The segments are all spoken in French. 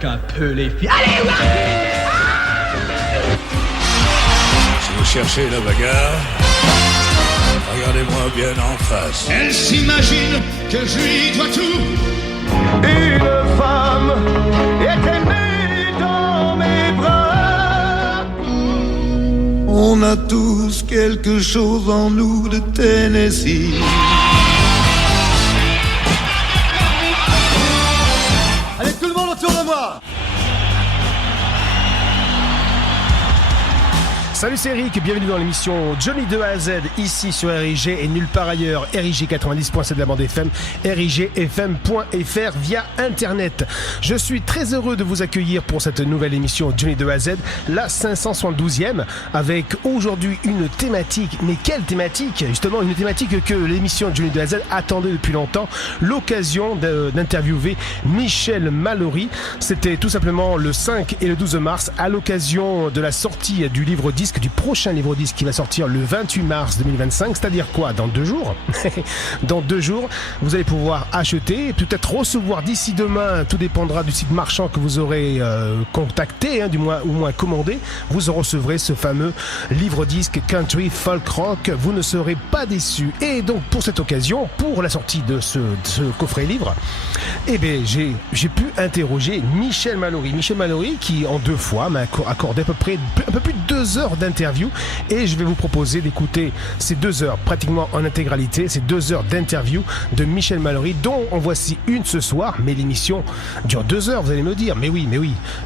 qu'un peu les filles. Allez, ouais. Si vous cherchez la bagarre, regardez-moi bien en face. Elle s'imagine que je lui dois tout. Une femme est aimée dans mes bras. On a tous quelque chose en nous de Tennessee. Allez, tout le monde autour de moi. Salut, c'est Eric, bienvenue dans l'émission Johnny de A à Z, ici sur RIG et nulle part ailleurs. RIG 90.7 de la bande FM, RIGFM.fr via Internet. Je suis très heureux de vous accueillir pour cette nouvelle émission Johnny de A à Z, la 572e, avec aujourd'hui une thématique. Mais quelle thématique? Justement, une thématique que l'émission Johnny de A à Z attendait depuis longtemps, l'occasion d'interviewer Michel Mallory. C'était tout simplement le 5 et le 12 mars, à l'occasion de la sortie du livre disque, du prochain livre disque qui va sortir le 28 mars 2025, c'est-à-dire quoi? Dans 2 jours. Dans 2 jours, vous allez pouvoir acheter, peut-être recevoir d'ici demain, tout dépendra du site marchand que vous aurez contacté, du moins, ou moins commandé, vous recevrez ce fameux livre disque Country Folk Rock, vous ne serez pas déçus. Et donc pour cette occasion, pour la sortie de ce coffret livre, eh bien j'ai pu interroger Michel Mallory. Michel Mallory qui en 2 fois m'a accordé à peu près un peu plus de 2 heures d'interview, et je vais vous proposer d'écouter ces 2 heures pratiquement en intégralité, ces 2 heures d'interview de Michel Mallory, dont en voici une ce soir. Mais l'émission dure 2 heures, vous allez me dire. Mais oui,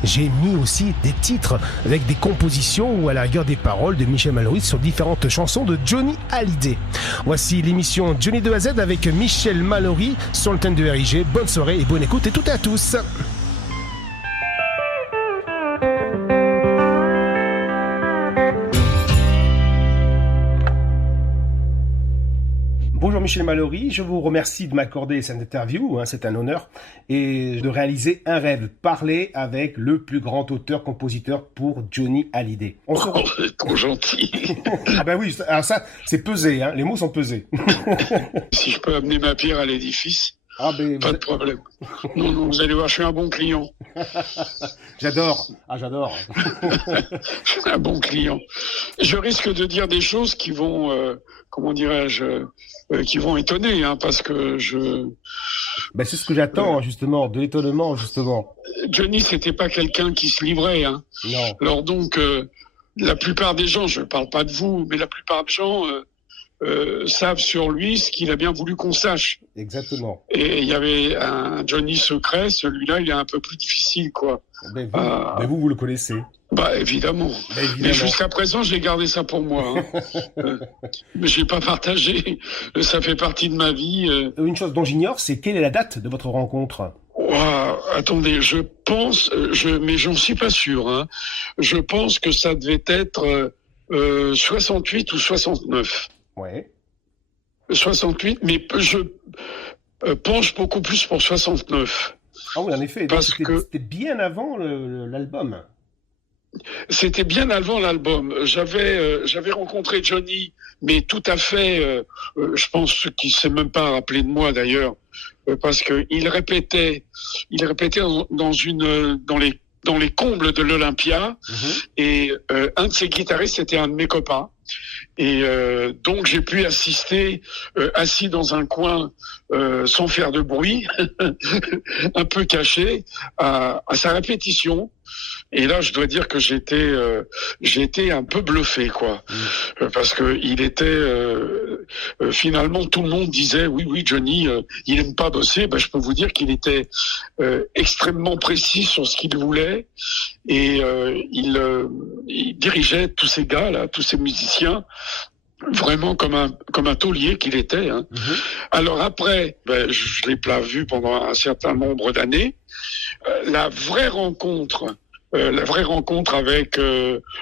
j'ai mis aussi des titres avec des compositions ou à la rigueur des paroles de Michel Mallory sur différentes chansons de Johnny Hallyday. Voici l'émission Johnny de A à Z avec Michel Mallory sur le thème de RIG. Bonne soirée et bonne écoute et toutes et à tous. Bonjour Michel Mallory, je vous remercie de m'accorder cette interview, c'est un honneur, et de réaliser un rêve, parler avec le plus grand auteur-compositeur pour Johnny Hallyday. C'est trop gentil. Ah ben oui, alors ça, c'est pesé, les mots sont pesés. Si je peux amener ma pierre à l'édifice, pas de problème. Non, vous allez voir, je suis un bon client. J'adore. Je suis un bon client. Je risque de dire des choses qui vont, qui vont étonner, parce que c'est ce que j'attends, justement, de l'étonnement, justement. Johnny, c'était pas quelqu'un qui se livrait, Non. Alors donc, la plupart des gens, je parle pas de vous, mais la plupart des gens savent sur lui ce qu'il a bien voulu qu'on sache. Exactement. Et il y avait un Johnny secret, celui-là, il est un peu plus difficile, quoi. Mais vous le connaissez. Évidemment. Mais jusqu'à présent, j'ai gardé ça pour moi. Mais j'ai pas partagé. Ça fait partie de ma vie. Une chose dont j'ignore, c'est quelle est la date de votre rencontre? Attendez, je pense, mais j'en suis pas sûr. Je pense que ça devait être 68 ou 69. Ouais. 68, mais je penche beaucoup plus pour 69. Ah oui, en effet. Parce que c'était bien avant l'album. C'était bien avant l'album. J'avais rencontré Johnny, mais tout à fait. Je pense qu'il s'est même pas rappelé de moi d'ailleurs, parce que il répétait dans les combles de l'Olympia, et un de ses guitaristes était un de mes copains. Et donc j'ai pu assister assis dans un coin sans faire de bruit, un peu caché, à sa répétition. Et là, je dois dire que j'étais un peu bluffé, quoi, parce que il était finalement tout le monde disait oui Johnny, il aime pas bosser. Je peux vous dire qu'il était extrêmement précis sur ce qu'il voulait, et il dirigeait tous ces gars là, tous ces musiciens, vraiment comme un taulier qu'il était. Alors après, je l'ai pas vu pendant un certain nombre d'années. La vraie rencontre avec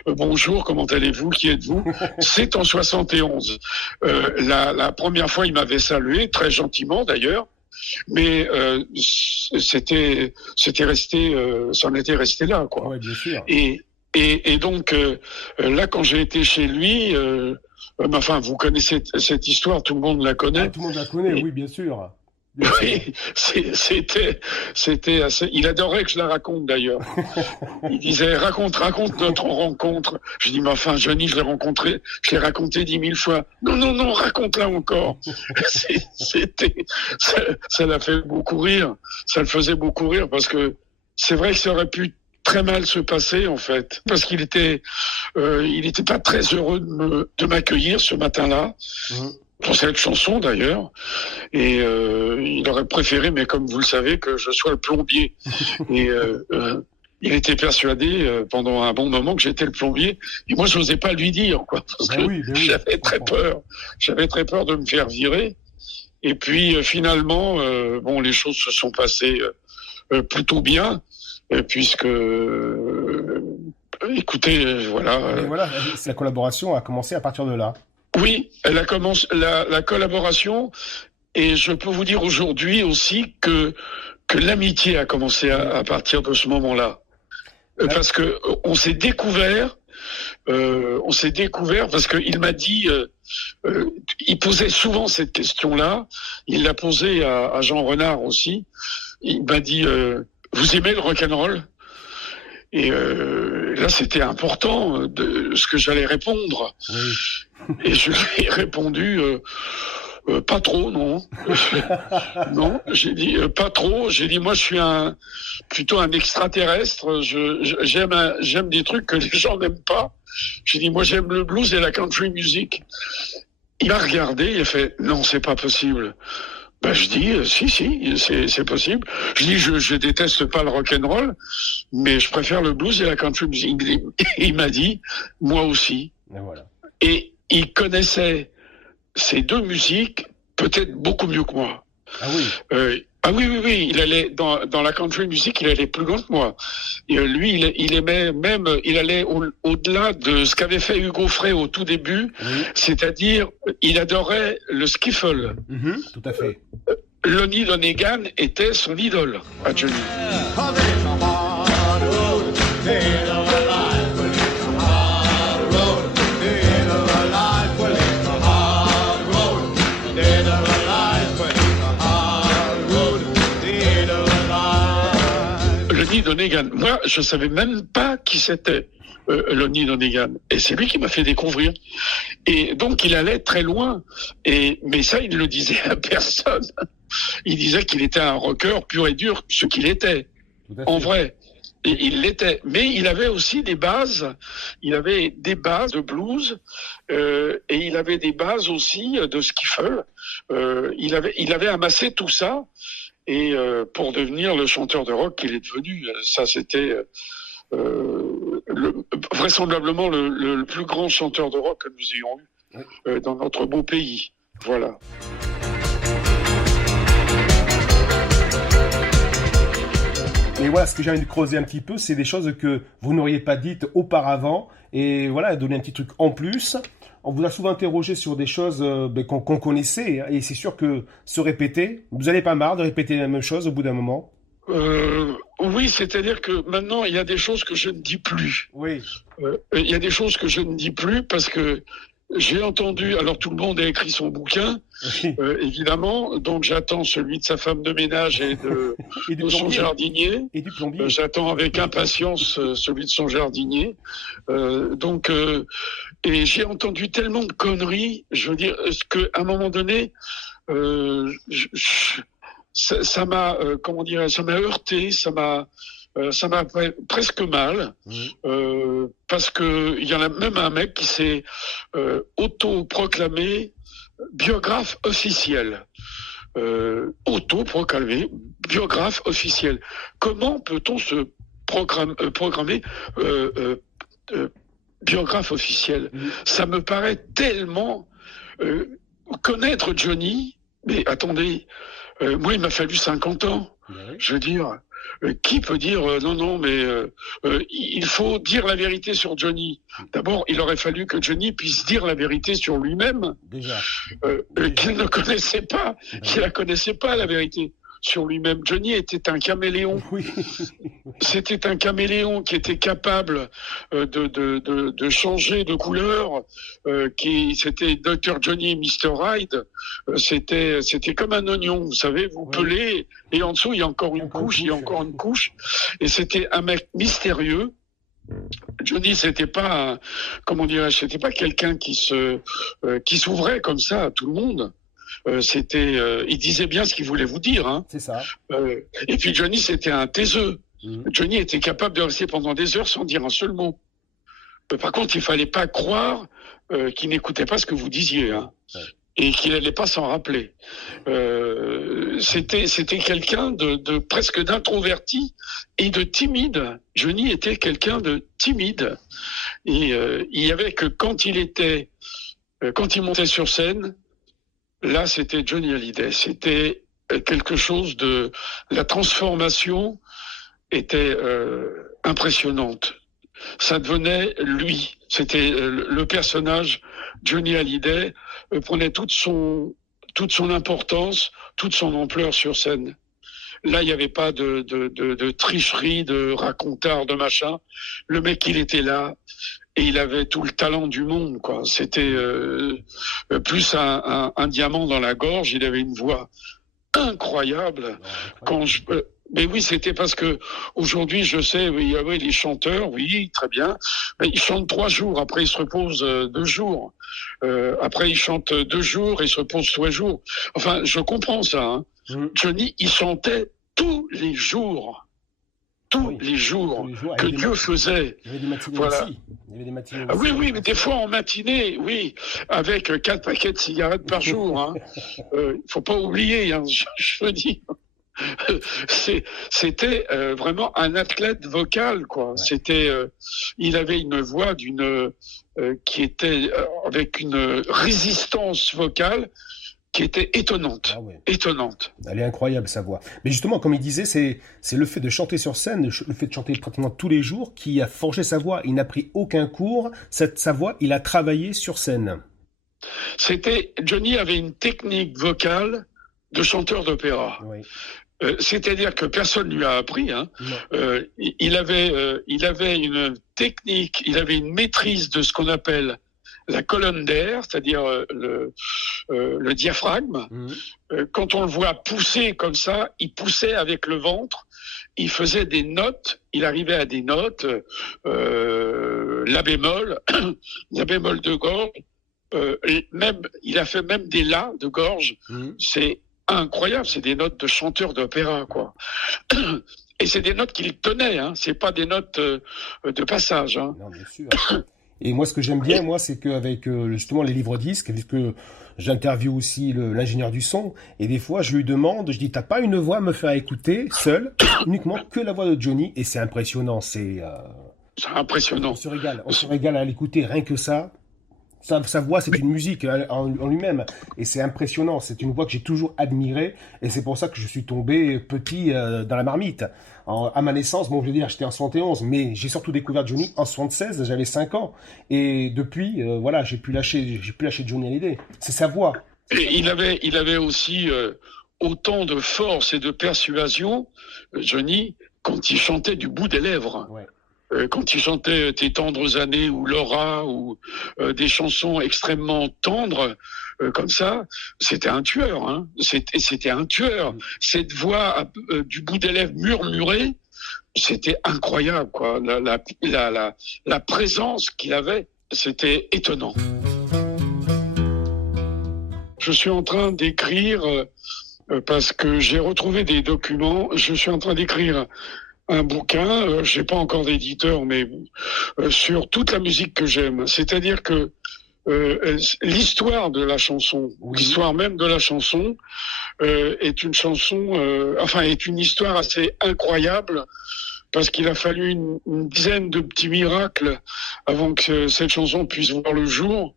bonjour, comment allez-vous, qui êtes-vous, c'est en 71. La première fois, il m'avait salué, très gentiment d'ailleurs, mais c'était resté, ça en était resté là, quoi. Ouais, bien sûr. Et donc là, quand j'ai été chez lui, vous connaissez cette histoire, tout le monde la connaît. Tout le monde la connaît, oui, bien sûr. Oui, c'était assez. Il adorait que je la raconte d'ailleurs. Il disait raconte notre rencontre. Je dis mais enfin Johnny, je l'ai raconté 10 000 fois. Non, raconte-la encore. Ça l'a fait beaucoup rire. Ça le faisait beaucoup rire parce que c'est vrai que ça aurait pu très mal se passer en fait, parce qu'il était pas très heureux de m'accueillir ce matin-là. Pour cette chanson d'ailleurs, et il aurait préféré, mais comme vous le savez, que je sois le plombier. Et il était persuadé pendant un bon moment que j'étais le plombier, et moi je n'osais pas lui dire, quoi, parce que j'avais très peur. J'avais très peur de me faire virer. Et puis finalement, les choses se sont passées plutôt bien, puisque écoutez, voilà. Et voilà, la collaboration a commencé à partir de là. Oui, elle a commencé la collaboration, et je peux vous dire aujourd'hui aussi que l'amitié a commencé à partir de ce moment-là, parce que on s'est découvert parce qu'il m'a dit, il posait souvent cette question-là, il l'a posée à Jean Renard aussi. Il m'a dit vous aimez le rock'n'roll? Et là, c'était important de ce que j'allais répondre. Oui. Et je lui ai répondu pas trop, non. Non, j'ai dit pas trop. J'ai dit moi, je suis plutôt un extraterrestre. J'aime des trucs que les gens n'aiment pas. J'ai dit moi, j'aime le blues et la country music. Il a regardé, il a fait non, c'est pas possible. Ben, je dis, si, c'est possible. Je dis, je déteste pas le rock'n'roll, mais je préfère le blues et la country music. Il m'a dit, moi aussi. Et voilà. Et il connaissait ces deux musiques peut-être beaucoup mieux que moi. Ah oui. Oui. Il allait dans la country music, il allait plus loin que moi. Et lui, il aimait même, il allait au-delà de ce qu'avait fait Hugo Frey au tout début, c'est-à-dire, il adorait le skiffle. Tout à fait. Lonnie Donegan était son idole à Johnny. Lonnie Donegan. Moi, je savais même pas qui c'était Lonnie Donegan. Et c'est lui qui m'a fait découvrir. Et donc, il allait très loin. Mais ça, il ne le disait à personne. Il disait qu'il était un rocker pur et dur, ce qu'il était. En vrai. Et il l'était. Mais il avait aussi des bases. Il avait des bases de blues. Et il avait des bases aussi de skiffle. Il avait amassé tout ça. Et pour devenir le chanteur de rock qu'il est devenu, ça c'était vraisemblablement le plus grand chanteur de rock que nous ayons eu dans notre beau pays. Voilà. Mais voilà, ce que j'ai envie de creuser un petit peu, c'est des choses que vous n'auriez pas dites auparavant. Et voilà, donner un petit truc en plus. On vous a souvent interrogé sur des choses qu'on connaissait, et c'est sûr que se répéter, vous n'avez pas marre de répéter la même chose au bout d'un moment? Oui, c'est-à-dire que maintenant, il y a des choses que je ne dis plus. Oui. Il y a des choses que je ne dis plus parce que j'ai entendu, alors tout le monde a écrit son bouquin, évidemment, donc j'attends celui de sa femme de ménage et de son jardinier. Et du plombier. J'attends avec impatience celui de son jardinier. Et j'ai entendu tellement de conneries, je veux dire, qu'à un moment donné, ça m'a, ça m'a heurté, ça m'a presque mal, parce que il y en a même un mec qui s'est auto-proclamé biographe officiel. Auto-proclamé biographe officiel. Comment peut-on se programmer biographe officiel? Ça me paraît tellement... connaître Johnny, mais attendez, moi il m'a fallu 50 ans. Je veux dire... qui peut dire non, mais il faut dire la vérité sur Johnny. D'abord, il aurait fallu que Johnny puisse dire la vérité sur lui-même, qu'il ne connaissait pas, qu'il la connaissait pas la vérité. sur lui-même. Johnny était un caméléon. Oui. C'était un caméléon qui était capable de changer de couleur. C'était Dr. Johnny et Mr. Hyde. C'était comme un oignon, vous savez, vous pelez et en dessous il y a encore une couche, il y a encore une couche. Et c'était un mec mystérieux. Johnny, c'était pas, c'était pas quelqu'un qui s'ouvrait comme ça à tout le monde. Il disait bien ce qu'il voulait vous dire. Hein. C'est ça. Et puis Johnny, c'était un taiseux. Johnny était capable de rester pendant des heures sans dire un seul mot. Par contre, il fallait pas croire qu'il n'écoutait pas ce que vous disiez. Hein. Et qu'il n'allait pas s'en rappeler. C'était quelqu'un de presque d'introverti et de timide. Johnny était quelqu'un de timide. Et il y avait que quand il montait sur scène, là c'était Johnny Hallyday. C'était quelque chose la transformation était impressionnante. Ça devenait lui. C'était le personnage Johnny Hallyday prenait toute son importance, toute son ampleur sur scène. Là, il n'y avait pas de tricherie, de racontard, de machin. Le mec, il était là et il avait tout le talent du monde, quoi. C'était plus un diamant dans la gorge. Il avait une voix incroyable. Mais oui, c'était parce que aujourd'hui, je sais, oui, les chanteurs, oui, très bien. Mais ils chantent 3 jours, après ils se reposent 2 jours. Après ils chantent 2 jours et ils se reposent 3 jours. Enfin, je comprends ça. Hein. Johnny, il chantait tous les jours. Tous les jours que Dieu faisait. Il y avait des matinées voilà. aussi. Il y avait des matinées Ah, aussi. oui, mais des fois en matinée, oui, avec 4 paquets de cigarettes par jour. Hein. Faut pas oublier, hein, je veux dire. C'était vraiment un athlète vocal, quoi. Ouais. Il avait une voix qui était avec une résistance vocale qui était étonnante. Ah ouais. Étonnante. Elle est incroyable, sa voix. Mais justement, comme il disait, c'est le fait de chanter sur scène, le fait de chanter pratiquement tous les jours qui a forgé sa voix. Il n'a pris aucun cours. Sa voix, il a travaillé sur scène. Johnny avait une technique vocale de chanteur d'opéra. Oui. C'est-à-dire que personne ne lui a appris. Hein. Il avait une technique, il avait une maîtrise de ce qu'on appelle la colonne d'air, c'est-à-dire le diaphragme. Quand on le voit pousser comme ça, il poussait avec le ventre, il faisait des notes, il arrivait à des notes, la bémol, la bémol de gorge, et même, il a fait même des la de gorge. C'est incroyable, c'est des notes de chanteur d'opéra, quoi. Et c'est des notes qu'il tenait, hein. C'est pas des notes de passage. Hein. Non, bien sûr. Et moi, ce que j'aime bien, c'est qu'avec justement les livres disques, puisque j'interviewe aussi l'ingénieur du son, et des fois, je lui demande, je dis, t'as pas une voix à me faire écouter, seule, uniquement que la voix de Johnny, et c'est impressionnant, c'est impressionnant. On se régale à l'écouter, rien que ça. Sa voix, c'est une musique en lui-même. Et c'est impressionnant. C'est une voix que j'ai toujours admirée. Et c'est pour ça que je suis tombé petit dans la marmite. À ma naissance, bon, je veux dire, j'étais en 71, mais j'ai surtout découvert Johnny en 76. J'avais 5 ans. Et depuis, voilà, j'ai pu lâcher Johnny Hallyday. C'est sa voix. Et il avait aussi autant de force et de persuasion, Johnny, quand il chantait du bout des lèvres. Ouais. Quand il chantait Tes tendres années ou Laura ou des chansons extrêmement tendres comme ça, c'était un tueur. Hein. C'était un tueur. Cette voix du bout des lèvres murmurée, c'était incroyable, quoi. La présence qu'il avait, c'était étonnant. Je suis en train d'écrire parce que j'ai retrouvé des documents. Je suis en train d'écrire un bouquin, j'ai pas encore d'éditeur, mais sur toute la musique que j'aime. C'est-à-dire que l'histoire de la chanson, l'histoire même de la chanson, est une chanson, est une histoire assez incroyable, parce qu'il a fallu une dizaine de petits miracles avant que cette chanson puisse voir le jour.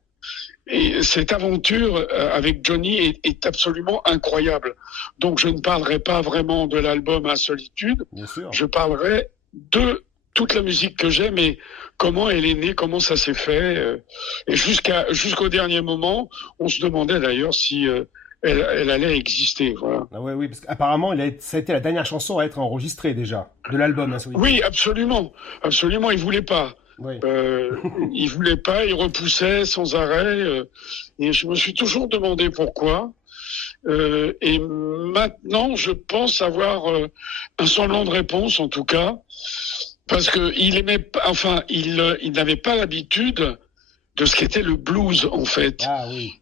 Et cette aventure avec Johnny est absolument incroyable. Donc je ne parlerai pas vraiment de l'album Insolitude. Je parlerai de toute la musique que j'aime et comment elle est née, comment ça s'est fait. Et jusqu'au dernier moment, on se demandait d'ailleurs si elle allait exister. Voilà. Ah ouais, oui, parce qu'apparemment, ça a été la dernière chanson à être enregistrée déjà, de l'album. Oui, absolument. Absolument, il voulait pas. Oui. Il voulait pas, il repoussait sans arrêt. Et je me suis toujours demandé pourquoi. Et maintenant, je pense avoir un semblant de réponse, en tout cas, parce que il n'avait pas l'habitude de ce qu'était le blues, en fait. Ah oui.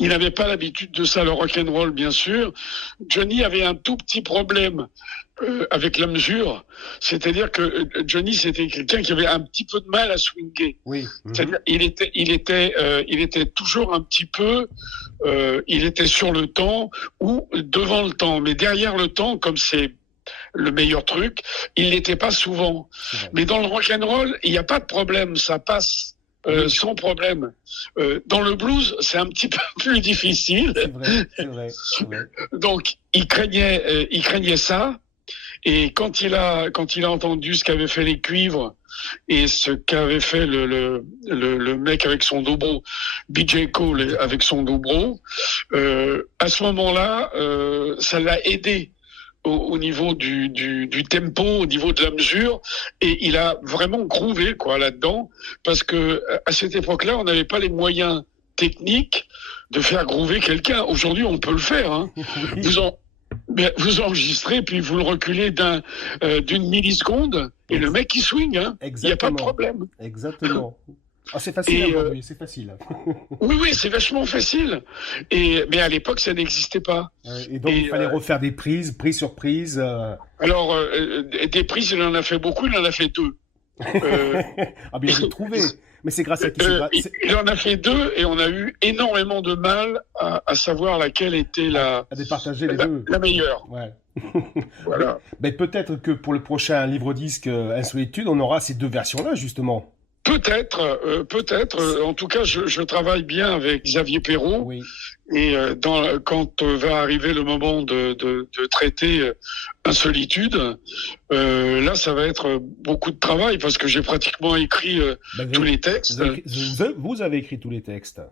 Il n'avait pas l'habitude de ça, le rock'n'roll, bien sûr. Johnny avait un tout petit problème avec la mesure, c'est-à-dire que Johnny, c'était quelqu'un qui avait un petit peu de mal à swinguer. Oui. C'est-à-dire, il était toujours un petit peu, il était sur le temps ou devant le temps, mais derrière le temps, comme c'est le meilleur truc, il l'était pas souvent. Mais dans le rock'n'roll, il n'y a pas de problème, ça passe. Sans problème. Dans le blues, c'est un petit peu plus difficile. C'est vrai. Donc, il craignait ça. Et quand il a entendu ce qu'avaient fait les cuivres et ce qu'avait fait le mec avec son dobro, BJ Cole avec son dobro, à ce moment-là, ça l'a aidé au niveau du tempo, au niveau de la mesure, et il a vraiment groové là-dedans, parce que à cette époque-là, on n'avait pas les moyens techniques de faire groover quelqu'un. Aujourd'hui, on peut le faire. Hein. Vous enregistrez, puis vous le reculez d'une milliseconde, et le mec il swing. Hein. Il n'y a pas de problème. Exactement. Ah, c'est facile aujourd'hui, c'est facile. Oui, c'est vachement facile. Mais à l'époque, ça n'existait pas. Et donc, il fallait refaire des prises sur prise. Alors, des prises, il en a fait beaucoup, il en a fait 2. Ah bien, j'ai trouvé. Mais c'est grâce à qui il en a fait 2 et on a eu énormément de mal à savoir laquelle était à départager les deux. La meilleure. Ouais. Voilà. Mais peut-être que pour le prochain livre-disque Insolitude, on aura ces deux versions-là, justement. Peut-être. En tout cas, je travaille bien avec Xavier Perrault. Oui. Et quand va arriver le moment de traiter Insolitude, là, ça va être beaucoup de travail parce que j'ai pratiquement écrit tous les textes. Vous avez écrit tous les textes.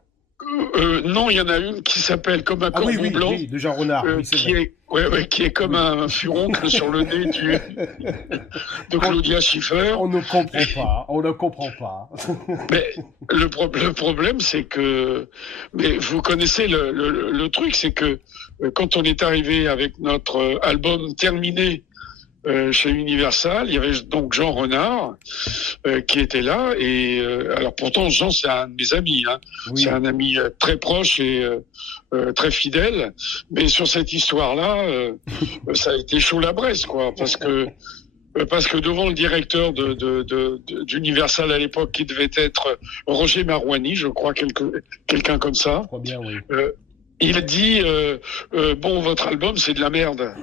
Non, il y en a une qui s'appelle Comme un corbeau blanc, oui, de Jean Renard, qui est comme un furoncle sur le nez de Claudia Schiffer. On ne comprend pas. Mais le problème, c'est que, mais vous connaissez le truc, c'est que quand on est arrivé avec notre album terminé chez Universal, il y avait donc Jean Renard qui était là, et alors pourtant Jean, c'est un de mes amis, hein. Oui. C'est un ami très proche et très fidèle, mais sur cette histoire-là, ça a été chaud la Bresse, quoi, parce que devant le directeur d'Universal à l'époque, qui devait être Roger Marouani, je crois, quelqu'un comme ça. Je crois bien, oui. Il dit bon, votre album c'est de la merde.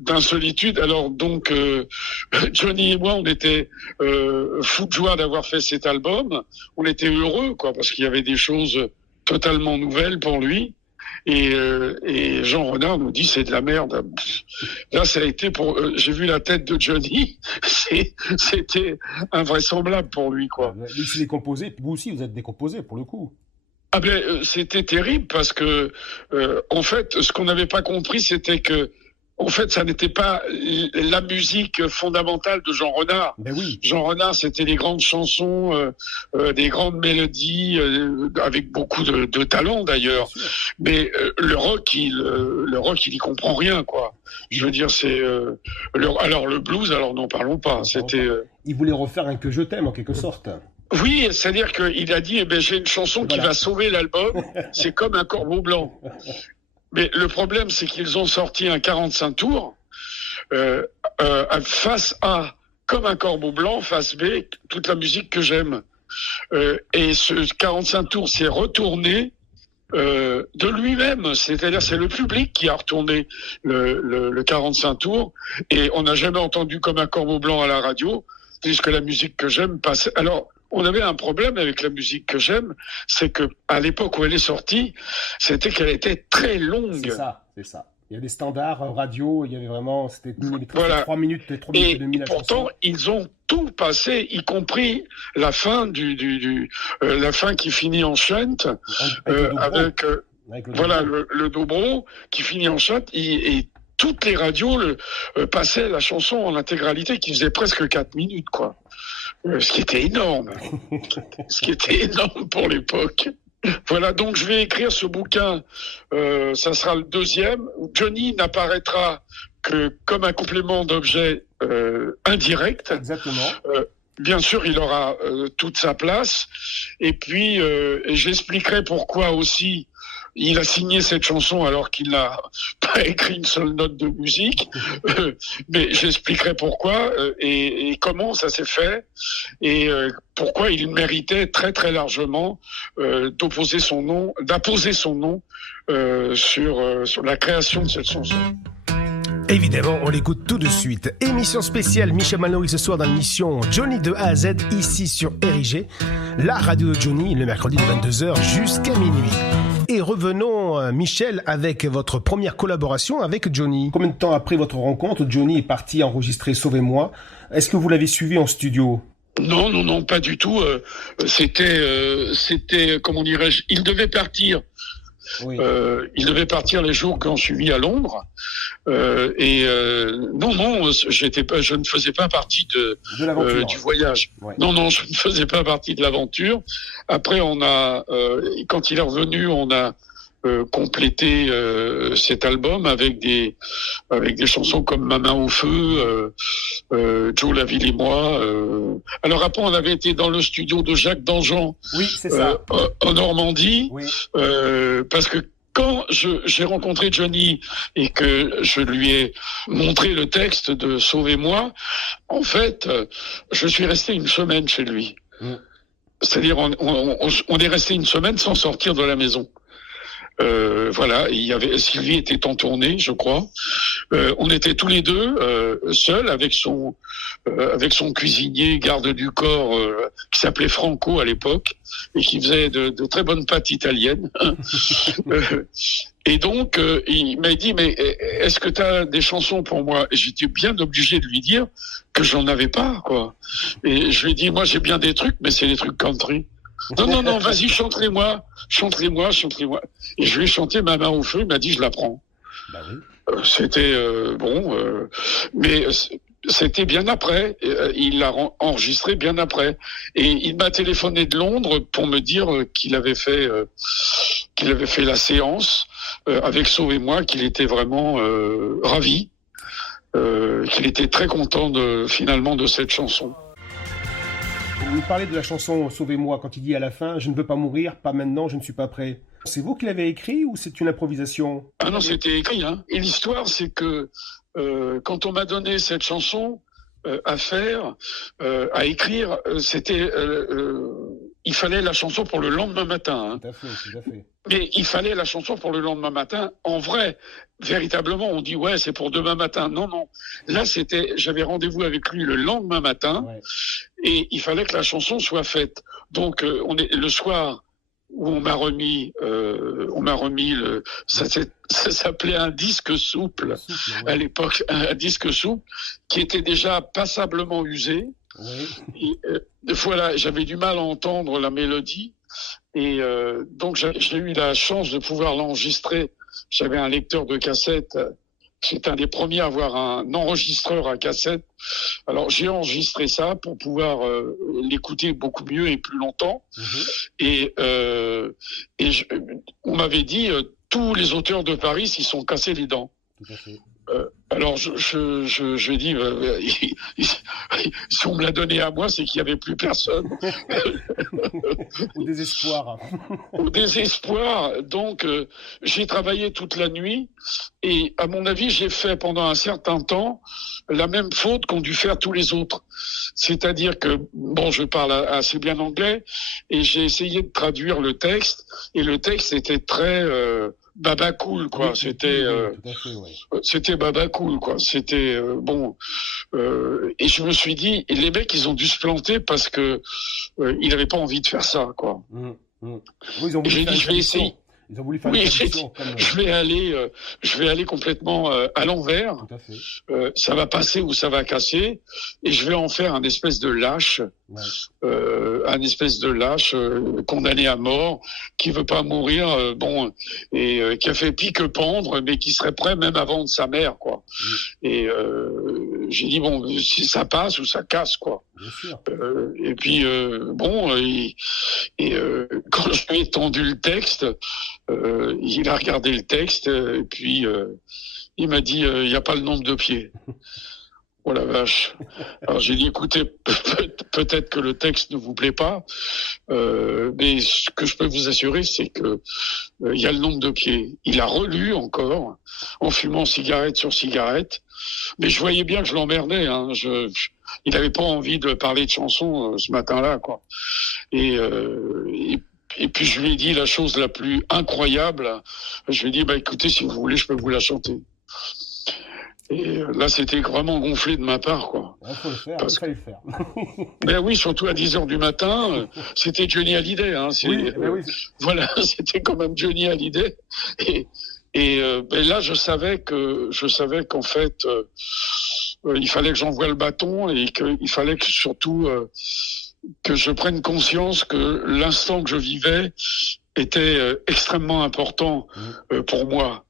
D'Insolitude. Alors donc Johnny et moi, on était fous de joie d'avoir fait cet album. On était heureux, quoi, parce qu'il y avait des choses totalement nouvelles pour lui. Et Jean Renard nous dit c'est de la merde. Là, ça a été j'ai vu la tête de Johnny. C'était invraisemblable pour lui, quoi. Mais il s'est décomposé. Vous aussi, vous êtes décomposé pour le coup. Ah ben, c'était terrible parce que, en fait, ce qu'on n'avait pas compris, c'était que, en fait, ça n'était pas la musique fondamentale de Jean Renard. Ben oui. Jean Renard, c'était des grandes chansons, des grandes mélodies, avec beaucoup de talent d'ailleurs. Mais le rock, il y comprend rien, quoi. Je veux dire, c'est alors le blues, alors n'en parlons pas. C'était. Il voulait refaire un Que je t'aime en quelque sorte. Oui, c'est-à-dire qu'il a dit, j'ai une chanson qui va sauver l'album, c'est Comme un corbeau blanc. Mais le problème, c'est qu'ils ont sorti un 45 tours, face A, Comme un corbeau blanc, face B, toute la musique que j'aime. Et ce 45 tours s'est retourné de lui-même, c'est-à-dire c'est le public qui a retourné le 45 tours, et on n'a jamais entendu Comme un corbeau blanc à la radio, puisque la musique que j'aime passe. Alors, on avait un problème avec la musique que j'aime, c'est que à l'époque où elle est sortie, c'était qu'elle était très longue. C'est ça. Il y a des standards radio, il y avait vraiment, c'était 3 minutes et demie la pourtant, chanson. Ils ont tout passé, y compris la fin la fin qui finit en shunt, avec Voilà, le dobro qui finit en chatte, et toutes les radios passaient la chanson en intégralité, qui faisait presque 4 minutes, quoi. Ce qui était énorme. Ce qui était énorme pour l'époque. Voilà, donc je vais écrire ce bouquin, ça sera le 2e. Johnny n'apparaîtra que comme un complément d'objet indirect. Exactement. Bien sûr, il aura toute sa place. Et puis, j'expliquerai pourquoi aussi il a signé cette chanson alors qu'il n'a pas écrit une seule note de musique. Mais j'expliquerai pourquoi et comment ça s'est fait et pourquoi il méritait très très largement d'apposer son nom sur la création de cette chanson. Évidemment, on l'écoute tout de suite. Émission spéciale Michel Mallory ce soir dans l'émission Johnny de A à Z, ici sur RIG, la radio de Johnny, le mercredi de 22h jusqu'à minuit. Et revenons, Michel, avec votre première collaboration avec Johnny. Combien de temps après votre rencontre, Johnny est parti enregistrer Sauvez-moi? Est-ce que vous l'avez suivi en studio? Non, pas du tout. C'était, comment dirais-je, il devait partir. Oui. Il devait partir les jours qu'on suivit à Londres. Non, je ne faisais pas partie du voyage. Ouais. Non, je ne faisais pas partie de l'aventure. Après, quand il est revenu, on a complété cet album avec des chansons comme Ma main au feu, Joe Laville et moi. Alors après, on avait été dans le studio de Jacques Dangean, oui, c'est ça. En Normandie, oui. Parce que quand j'ai rencontré Johnny et que je lui ai montré le texte de Sauvez-moi, en fait, je suis resté une semaine chez lui. C'est-à-dire, on est resté une semaine sans sortir de la maison. Voilà, Sylvie était en tournée, je crois. On était tous les deux seuls avec son cuisinier garde du corps qui s'appelait Franco à l'époque et qui faisait de très bonnes pâtes italiennes. Et donc il m'a dit mais est-ce que tu as des chansons pour moi? Et j'étais bien obligé de lui dire que j'en avais pas, quoi. Et je lui ai dit moi j'ai bien des trucs mais c'est des trucs country. Non, vas-y, chante-les-moi. Et je lui ai chanté Ma main au feu, il m'a dit, je la prends. Bah oui. C'était mais c'était bien après. Il l'a enregistré bien après. Et il m'a téléphoné de Londres pour me dire qu'il avait fait la séance avec Sauvez-moi, qu'il était vraiment ravi, qu'il était très content finalement de cette chanson. Vous parlez de la chanson Sauvez-moi quand il dit à la fin « Je ne veux pas mourir, pas maintenant, je ne suis pas prêt ». C'est vous qui l'avez écrit ou c'est une improvisation? Ah non, c'était écrit. Hein. Et l'histoire, c'est que quand on m'a donné cette chanson à faire, à écrire, il fallait la chanson pour le lendemain matin. Hein. Tout à fait. Mais il fallait la chanson pour le lendemain matin. En vrai, véritablement, on dit ouais, c'est pour demain matin. Non. Là, j'avais rendez-vous avec lui le lendemain matin, ouais. Et il fallait que la chanson soit faite. Donc, le soir où on m'a remis ça s'appelait un disque souple ouais. À l'époque, un disque souple qui était déjà passablement usé. Oui. Et, voilà, j'avais du mal à entendre la mélodie. Et donc j'ai eu la chance de pouvoir l'enregistrer. J'avais un lecteur de cassette. J'étais un des premiers à avoir un enregistreur à cassette. Alors j'ai enregistré ça pour pouvoir l'écouter beaucoup mieux et plus longtemps. Et on m'avait dit tous les auteurs de Paris s'y sont cassés les dents. Tout à fait. Alors je dis si on me l'a donné à moi, c'est qu'il n'y avait plus personne. Au désespoir. Au désespoir. Donc j'ai travaillé toute la nuit et à mon avis j'ai fait pendant un certain temps la même faute qu'ont dû faire tous les autres. C'est-à-dire que je parle assez bien anglais et j'ai essayé de traduire le texte et le texte était très baba cool, quoi. Oui, c'était c'était baba cool, quoi. C'était et je me suis dit, les mecs ils ont dû se planter parce que ils n'avaient pas envie de faire ça, quoi. Oui, ils ont voulu faire Ils ont voulu faire Oui, une j'ai traduction dit, comme... je vais aller complètement à l'envers. Tout à fait. Ça va passer ou ça va casser, et je vais en faire un espèce de lâche, Ouais. un espèce de lâche condamné à mort, qui veut pas mourir, qui a fait pique-pendre, mais qui serait prêt même à vendre sa mère, quoi. Et j'ai dit bon, si ça passe ou ça casse, quoi. Bien sûr. Et puis quand je lui ai tendu le texte, il a regardé le texte et puis il m'a dit il n'y a pas le nombre de pieds. Oh la vache. Alors j'ai dit écoutez, peut-être que le texte ne vous plaît pas, mais ce que je peux vous assurer, c'est que il y a le nombre de pieds. Il a relu encore en fumant cigarette sur cigarette, mais je voyais bien que je l'emmerdais. Hein. Il n'avait pas envie de parler de chansons ce matin-là, quoi. Et puis je lui ai dit la chose la plus incroyable. Je lui ai dit écoutez, si vous voulez, je peux vous la chanter. Et là, c'était vraiment gonflé de ma part, quoi. Il faut le faire, il fallait le faire. Ben oui, surtout à 10h du matin, c'était Johnny Hallyday, hein. Oui. Voilà, c'était quand même Johnny Hallyday. Et là, je savais qu'en fait, il fallait que j'envoie le bâton et qu'il fallait que surtout que je prenne conscience que l'instant que je vivais était extrêmement important pour moi.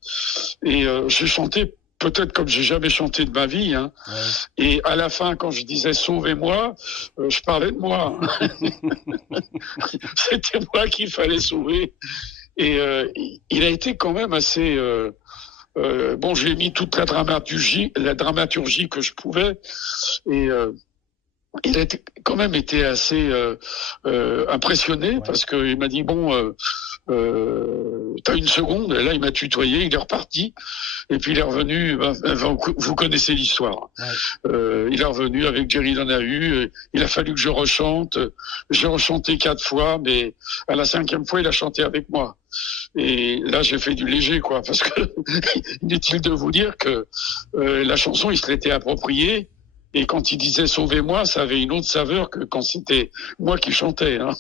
Et j'ai chanté peut-être comme j'ai jamais chanté de ma vie, hein. Ouais. Et à la fin, quand je disais sauvez-moi, je parlais de moi. C'était moi qu'il fallait sauver. Et il a été quand même assez. J'ai mis toute la dramaturgie que je pouvais, et il a quand même été assez impressionné, parce qu'il m'a dit t'as une seconde, et là il m'a tutoyé, il est reparti, et puis il est revenu, vous connaissez l'histoire. Ouais. Il est revenu avec Jerry Donahue, il a fallu que je rechante, j'ai rechanté 4 fois, mais à la 5e fois il a chanté avec moi. Et là j'ai fait du léger, quoi, parce que inutile de vous dire que la chanson il se l'était appropriée. Et quand il disait « Sauvez-moi », ça avait une autre saveur que quand c'était moi qui chantais. Hein.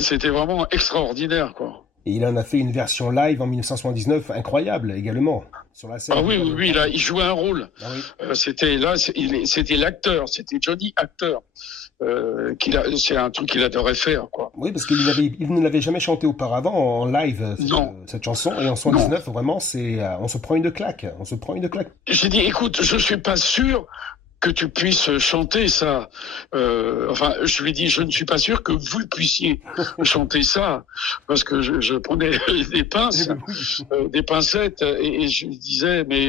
C'était vraiment extraordinaire, quoi. Et il en a fait une version live en 1979 incroyable également sur la scène. Ah oui, là, il jouait un rôle. Ah oui. C'était l'acteur, c'était Johnny acteur. C'est un truc qu'il adorait faire, quoi. Oui, parce qu'il ne l'avait jamais chanté auparavant en live, cette chanson. Et en 79, vraiment, on se prend une claque. J'ai dit, écoute, je suis pas sûr que tu puisses chanter ça. Je lui ai dit, je ne suis pas sûr que vous puissiez chanter ça, parce que je prenais des pincettes, et je lui disais, mais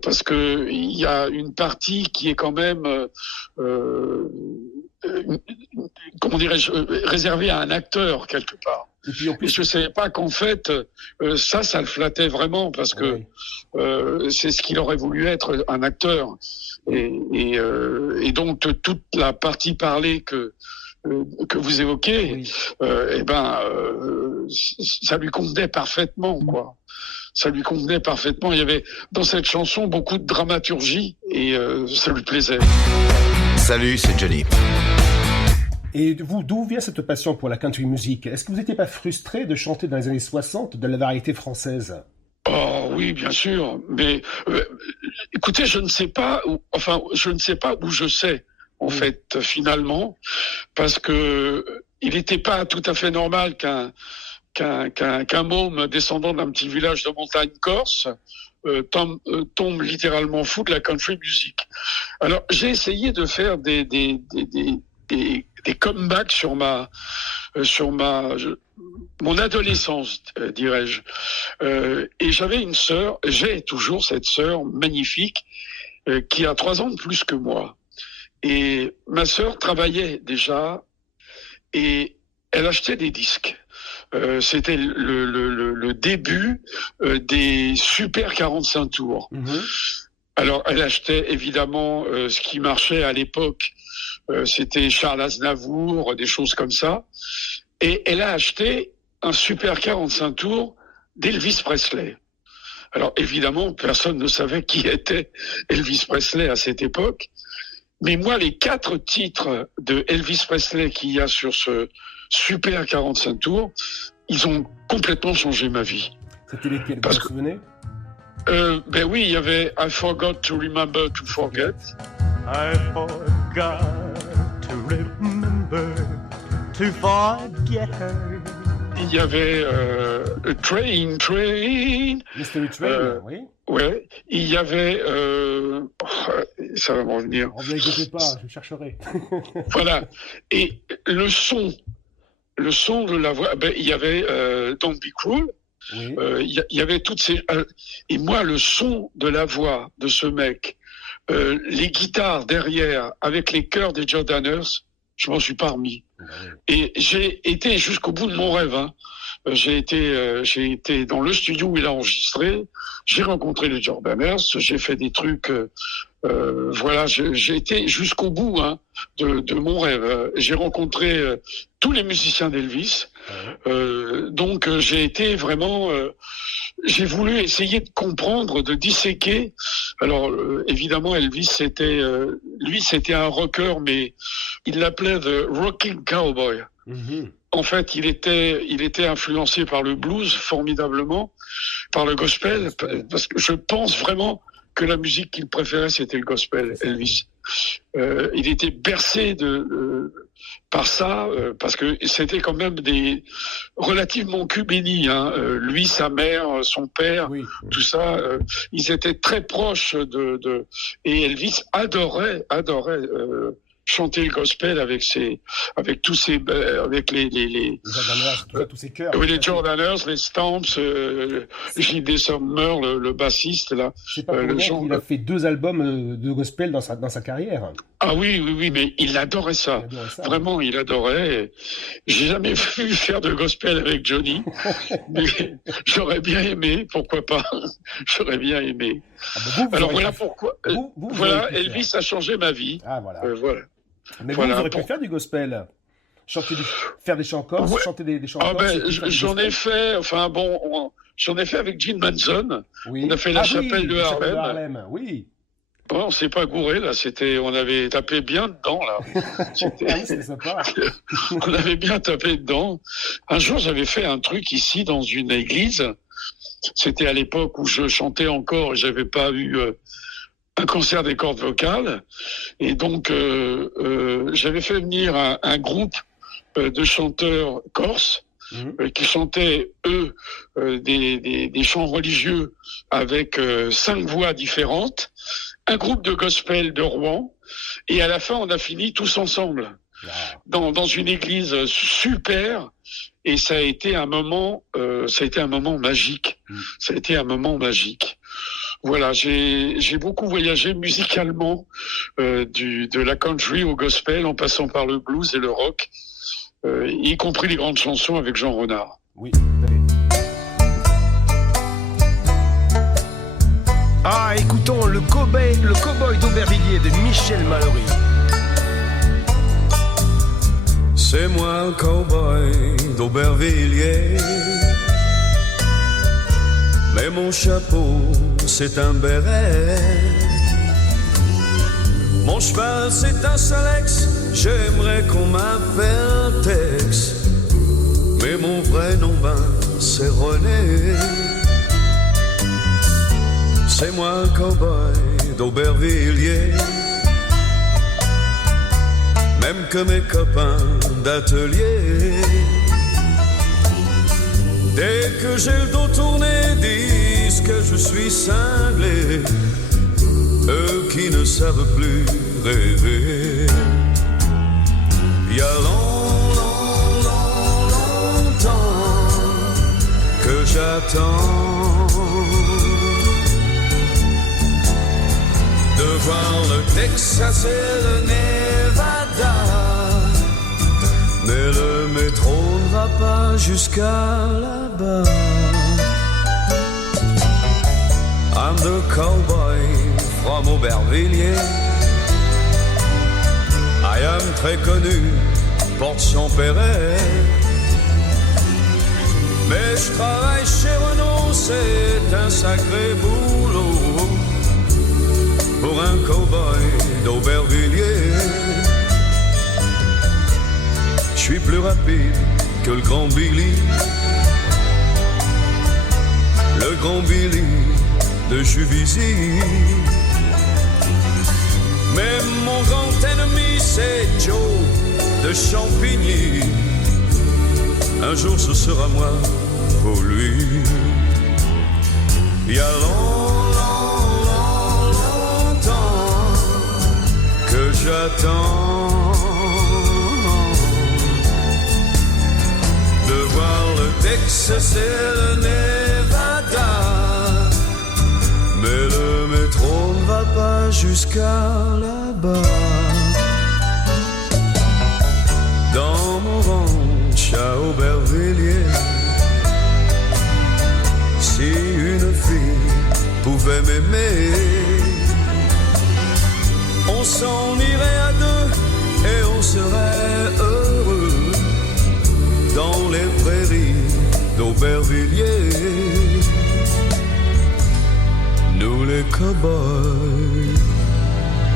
parce que il y a une partie qui est quand même comment dirais-je, réservée à un acteur quelque part. Et puis en plus, je savais pas qu'en fait ça le flattait vraiment, parce que c'est ce qu'il aurait voulu être, un acteur. Et donc toute la partie parlée que vous évoquez, ça lui convenait parfaitement, quoi. Ça lui convenait parfaitement. Il y avait dans cette chanson beaucoup de dramaturgie, et ça lui plaisait. Salut, c'est Johnny. Et vous, d'où vient cette passion pour la country music? Est-ce que vous n'étiez pas frustré de chanter dans les années 60 de la variété française? Oh oui, bien sûr. Mais écoutez, je ne sais pas où je sais, en fait, finalement, parce que il n'était pas tout à fait normal qu'un môme descendant d'un petit village de montagne corse tombe littéralement fou de la country music. Alors, j'ai essayé de faire des comebacks sur mon adolescence, dirais-je. Et j'avais une sœur, j'ai toujours cette sœur magnifique, qui a 3 ans de plus que moi. Et ma sœur travaillait déjà, et elle achetait des disques. C'était le début des super 45 tours. Mm-hmm. Alors, elle achetait évidemment ce qui marchait à l'époque. C'était Charles Aznavour, des choses comme ça. Et elle a acheté un super 45 tours d'Elvis Presley. Alors, évidemment, personne ne savait qui était Elvis Presley à cette époque. Mais moi, les 4 titres de Elvis Presley qu'il y a sur ce super 45 tours, ils ont complètement changé ma vie. C'était lesquels, Parce vous vous souvenez? Ben oui, il y avait I Forgot to Remember to Forget. I forgot to remember to forget her. Il y avait Train. Mystery Train, oui. Ouais. Il y avait... ça va me revenir. Ne vous inquiétez pas, je chercherai. Voilà. Et le son de la voix, ben, il y avait Don't Be Cruel. Oui. Il y avait toutes ces... et moi, le son de la voix de ce mec, les guitares derrière, avec les chœurs des Jordaners, je m'en suis pas remis. Et j'ai été jusqu'au bout de mon rêve. Hein. J'ai été dans le studio où il a enregistré. J'ai rencontré les Jordaners. J'ai fait des trucs. Voilà, j'ai été jusqu'au bout de mon rêve. J'ai rencontré tous les musiciens d'Elvis. Donc j'ai été vraiment. J'ai voulu essayer de comprendre, de disséquer. Alors évidemment, Elvis c'était un rocker, mais il l'appelait The Rocking Cowboy. Mm-hmm. En fait, il était influencé par le blues formidablement, par le gospel, parce que je pense vraiment que la musique qu'il préférait, c'était le gospel, Elvis. Il était bercé par ça, parce que c'était quand même relativement cul béni. Hein. Lui, sa mère, son père, oui. Tout ça, ils étaient très proches et Elvis adorait chanter le gospel avec tous ces tous ces chœurs. Oui, les Jordaners, les Stamps, J.D. Sumner, le bassiste là. C'est pas pour rien qu'il a fait 2 albums de gospel dans sa carrière. Ah oui, mais il adorait ça. Vraiment, il adorait. J'ai jamais vu faire de gospel avec Johnny, mais j'aurais bien aimé. Pourquoi pas? J'aurais bien aimé. Alors voilà pourquoi. Voilà, Elvis a changé ma vie. Ah voilà. Voilà. Mais vous auriez pu faire du gospel, faire des chants corses, ouais. Chanter des chants corses. J'en ai fait, j'en ai fait avec Gene Manson. Oui. On a fait la chapelle de Harlem. Oui. Bon, on s'est pas gouré là, on avait tapé bien dedans là. C'était sympa. On avait bien tapé dedans. Un jour, j'avais fait un truc ici dans une église. C'était à l'époque où je chantais encore et j'avais pas eu un concert des cordes vocales, et donc j'avais fait venir un groupe de chanteurs corses qui chantaient eux des chants religieux avec 5 voix différentes, un groupe de gospel de Rouen, et à la fin on a fini tous ensemble dans une église super. Et ça a été un moment magique. Ça a été un moment magique. Voilà, j'ai beaucoup voyagé musicalement, de la country au gospel, en passant par le blues et le rock, y compris les grandes chansons avec Jean Renard. Oui. Ah, écoutons le cowboy d'Aubervilliers de Michel Mallory. C'est moi le cowboy d'Aubervilliers, mais mon chapeau c'est un béret. Mon cheval c'est un Salex, j'aimerais qu'on m'appelle Tex, mais mon vrai nom c'est René. C'est moi le cowboy d'Aubervilliers, même que mes copains d'atelier, dès que j'ai le dos tourné, disent que je suis cinglé, eux qui ne savent plus rêver. Il y a longtemps que j'attends de voir le Texas et le Nevada, mais le métro ne va pas jusqu'à là-bas. I'm the cowboy from Aubervilliers. I am très connu, porte Champéret. Mais je travaille chez Renault, c'est un sacré boulot pour un cowboy d'Aubervilliers. Je suis plus rapide que le grand Billy, le grand Billy de Juvisy. Mais mon grand ennemi c'est Joe de Champigny. Un jour ce sera moi pour lui. Il y a longtemps que j'attends de voir le Texas et le Nevada. Mais le métro ne va pas jusqu'à là-bas. Dans mon ranch à Aubervilliers, si une fille pouvait m'aimer, on s'en irait à deux et on serait heureux dans les prairies d'Aubervilliers. Nous les cow-boys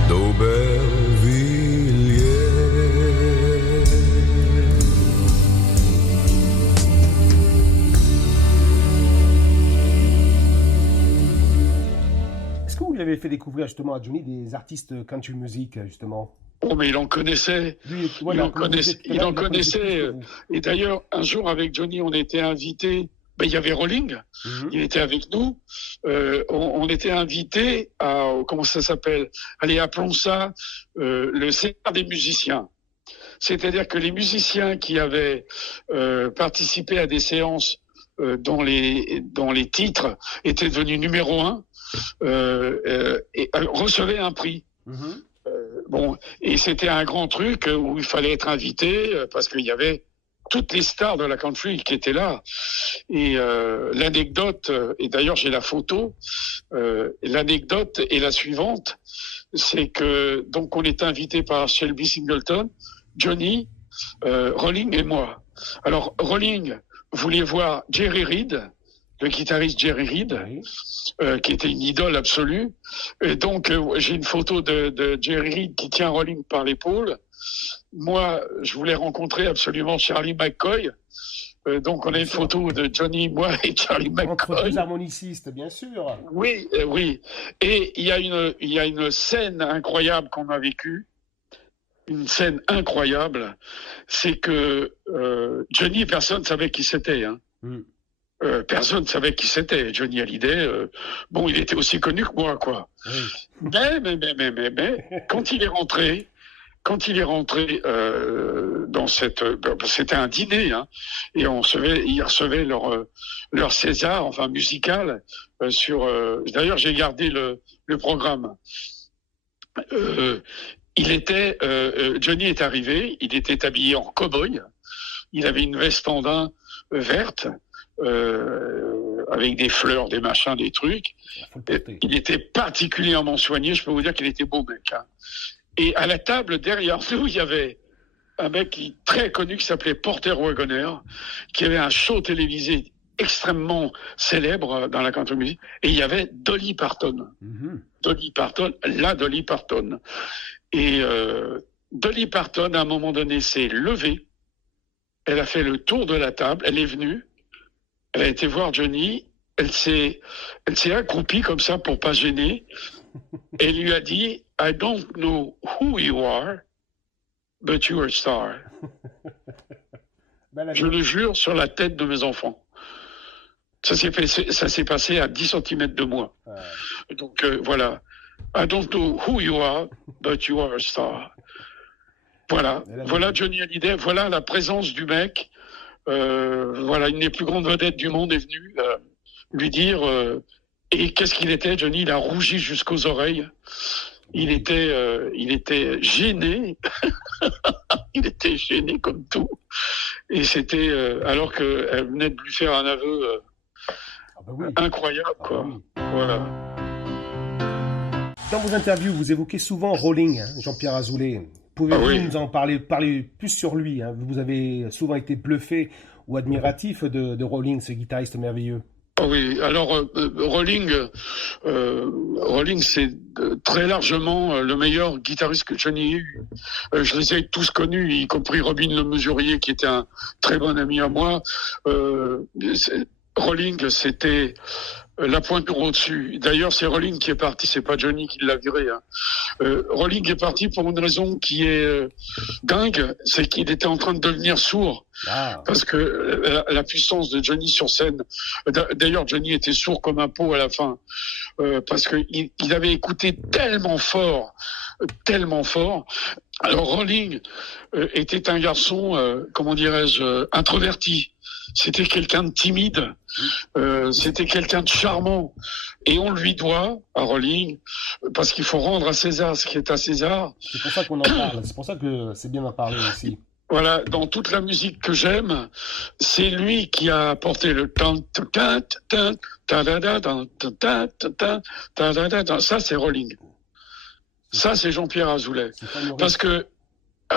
d'Aubervilliers. Est-ce que vous lui avez fait découvrir justement à Johnny des artistes country music justement? Oh, mais il en connaissait. Lui, Il en connaissait. Et d'ailleurs, un jour avec Johnny, on était invités. Ben, il y avait Rolling, il était avec nous. On était invités à, comment ça s'appelle? Allez, appelons ça le CR des musiciens. C'est-à-dire que les musiciens qui avaient participé à des séances dont les titres étaient devenus numéro 1 et recevaient un prix. Bon, et c'était un grand truc où il fallait être invité parce qu'il y avait toutes les stars de la country qui étaient là. Et l'anecdote, et d'ailleurs j'ai la photo, l'anecdote est la suivante, c'est que donc on est invité par Shelby Singleton, Johnny, Rolling et moi. Alors Rolling voulait voir Jerry Reed, le guitariste Jerry Reed, qui était une idole absolue. Et donc j'ai une photo de Jerry Reed qui tient Rolling par l'épaule. Moi, je voulais rencontrer absolument Charlie McCoy. Donc, on a une photo de Johnny, moi et Charlie McCoy. Entre deux harmonicistes, bien sûr. Oui, oui. Et il y a une scène incroyable qu'on a vécue. Une scène incroyable. C'est que Johnny, personne ne savait qui c'était. Hein. Personne ne savait qui c'était. Johnny Hallyday, bon, il était aussi connu que moi, quoi. Oui. Mais, quand il est rentré dans c'était un dîner, hein, et ils recevaient leur César, enfin musical, d'ailleurs j'ai gardé le programme. Johnny est arrivé, il était habillé en cow-boy, il avait une veste en daim verte, avec des fleurs, des machins, des trucs. Il était particulièrement soigné, je peux vous dire qu'il était beau mec, hein. Et à la table, derrière nous, il y avait un mec très connu qui s'appelait Porter Wagoner, qui avait un show télévisé extrêmement célèbre dans la country music, et il y avait Dolly Parton. Dolly Parton. Et Dolly Parton, à un moment donné, s'est levée, elle a fait le tour de la table, elle est venue, elle a été voir Johnny, elle s'est accroupie comme ça pour pas gêner, et lui a dit « I don't know who you are, but you're a star. » Je le jure sur la tête de mes enfants. Ça s'est passé à 10 cm de moi. Donc voilà. « I don't know who you are, but you are a star. » Voilà Johnny Hallyday, voilà la présence du mec. Voilà, une des plus grandes vedettes du monde est venue lui dire... et qu'est-ce qu'il était, Johnny? Il a rougi jusqu'aux oreilles. Il était gêné. Il était gêné comme tout. Et c'était alors qu'elle venait de lui faire un aveu incroyable, quoi. Voilà. Dans vos interviews, vous évoquez souvent Rolling, hein, Jean-Pierre Azoulay. Pouvez-vous nous en parler plus sur lui, hein? Vous avez souvent été bluffé ou admiratif de Rolling, ce guitariste merveilleux. Oui, alors Rolling, c'est très largement le meilleur guitariste que Johnny ait eu. Je les ai tous connus, y compris Robin Le Mesurier, qui était un très bon ami à moi. Rolling, c'était la pointure au-dessus. D'ailleurs, c'est Rolling qui est parti, c'est pas Johnny qui l'a viré. Hein. Rolling est parti pour une raison qui est dingue, c'est qu'il était en train de devenir sourd. Parce que la puissance de Johnny sur scène, d'ailleurs Johnny était sourd comme un pot à la fin, parce que il avait écouté tellement fort. Alors Rolling était un garçon, comment dirais-je, introverti. C'était quelqu'un de timide, c'était quelqu'un de charmant. Et on lui doit, à Rolling, parce qu'il faut rendre à César ce qui est à César. C'est pour ça qu'on en parle, c'est pour ça que c'est bien d'en parler aussi. Voilà, dans toute la musique que j'aime, c'est lui qui a apporté le ça c'est Rolling. Ça c'est Jean-Pierre Azoulay. Parce que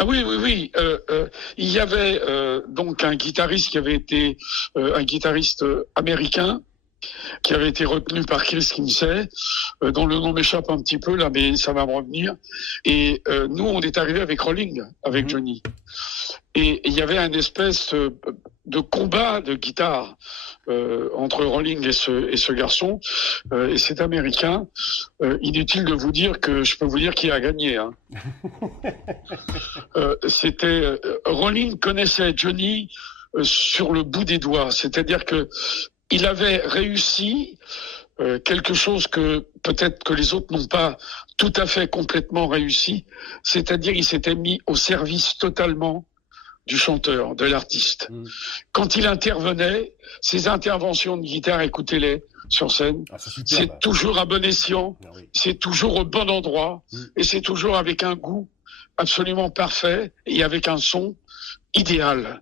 oui. Il y avait donc un guitariste qui avait été un guitariste américain qui avait été retenu par Chris Kimsey, dont le nom m'échappe un petit peu là, mais ça va me revenir. Et nous, on est arrivé avec Rolling, avec Johnny. Et il y avait une espèce de combat de guitare entre Rolling et ce garçon. Et cet Américain, inutile de vous dire que je peux vous dire qui a gagné. Hein. Rolling connaissait Johnny sur le bout des doigts. C'est-à-dire que il avait réussi quelque chose que peut-être que les autres n'ont pas tout à fait complètement réussi. C'est-à-dire il s'était mis au service totalement du chanteur, de l'artiste. Quand il intervenait, ses interventions de guitare, écoutez-les sur scène, c'est toujours à bon escient, c'est toujours au bon endroit, et c'est toujours avec un goût absolument parfait et avec un son idéal.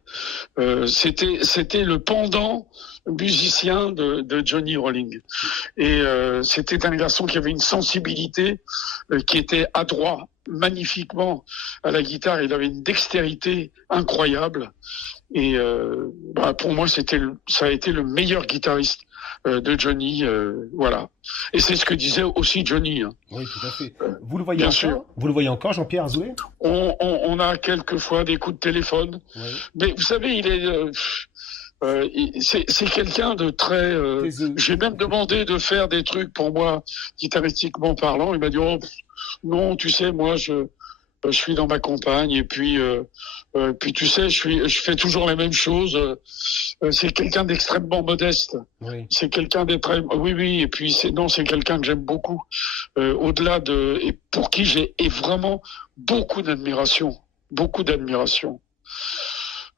C'était le pendant musicien de Johnny Rolling. Et c'était un garçon qui avait une sensibilité qui était adroit, magnifiquement à la guitare. Il avait une dextérité incroyable. Et pour moi, ça a été le meilleur guitariste de Johnny, voilà. Et c'est ce que disait aussi Johnny. Hein. Oui, tout à fait. Vous le voyez bien encore sûr. Vous le voyez encore, Jean-Pierre Azoulay ? On a quelquefois des coups de téléphone. Oui. Mais vous savez, il est... c'est quelqu'un de très... j'ai même demandé de faire des trucs pour moi, guitaristiquement parlant. Il m'a dit, non, tu sais, moi, je suis dans ma campagne et puis tu sais, je fais toujours la même chose. C'est quelqu'un d'extrêmement modeste. Oui. C'est quelqu'un oui, et puis c'est quelqu'un que j'aime beaucoup. Au-delà et pour qui j'ai vraiment beaucoup d'admiration.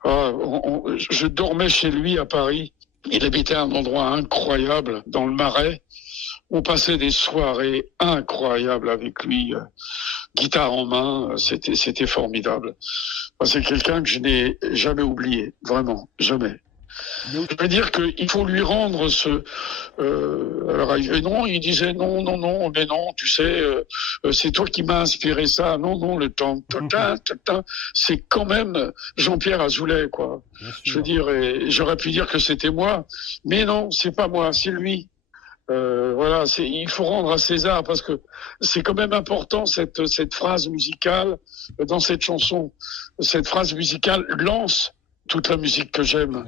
Je dormais chez lui à Paris. Il habitait à un endroit incroyable, dans le Marais. On passait des soirées incroyables avec lui, guitare en main, c'était formidable. C'est quelqu'un que je n'ai jamais oublié, vraiment, jamais. Je veux dire qu'il faut lui rendre alors il disait non, mais non, tu sais, c'est toi qui m'as inspiré ça. Non, le temps, c'est quand même Jean-Pierre Azoulay, quoi. Je veux dire, j'aurais pu dire que c'était moi, mais non, c'est pas moi, c'est lui. Voilà, il faut rendre à César parce que c'est quand même important cette phrase musicale dans cette chanson. Cette phrase musicale lance toute la musique que j'aime.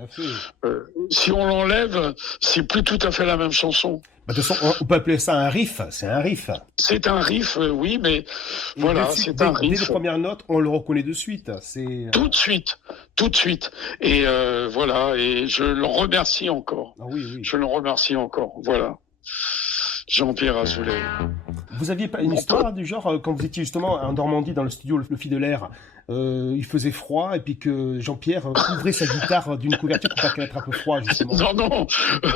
Si on l'enlève, c'est plus tout à fait la même chanson. De toute façon, on peut appeler ça un riff. C'est un riff. C'est un riff, oui, mais voilà, c'est un riff. Dès les premières notes, on le reconnaît de suite. Tout de suite. Et voilà, et je l'en remercie encore. Ah oui. Je l'en remercie encore. Voilà. Jean-Pierre Azoulay. Vous aviez pas une histoire du genre quand vous étiez justement en Normandie dans le studio Le Fil de l'air, il faisait froid et puis que Jean-Pierre ouvrait sa guitare d'une couverture pour pas qu'elle ait un peu froid justement. Non,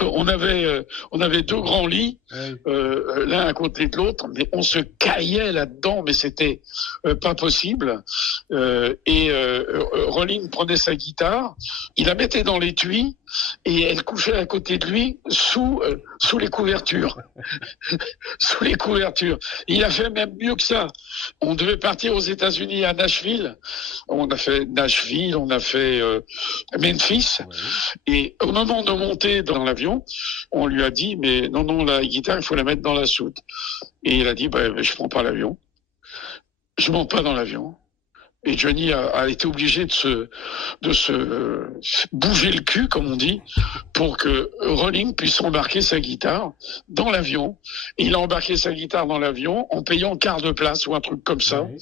on avait deux grands lits, l'un à côté de l'autre, mais on se caillait là-dedans, mais c'était pas possible. Rolling prenait sa guitare, il la mettait dans l'étui et elle couchait à côté de lui sous les couvertures. Sous les couvertures. Il a fait même mieux que ça. On devait partir aux États-Unis à Nashville. On a fait Nashville, on a fait Memphis. Et au moment de monter dans l'avion, on lui a dit, mais non, la guitare, il faut la mettre dans la soute. Et il a dit, je prends pas l'avion. Je monte pas dans l'avion. Et Johnny a été obligé de se bouger le cul, comme on dit, pour que Rolling puisse embarquer sa guitare dans l'avion. Et il a embarqué sa guitare dans l'avion en payant quart de place ou un truc comme ça. Ouais.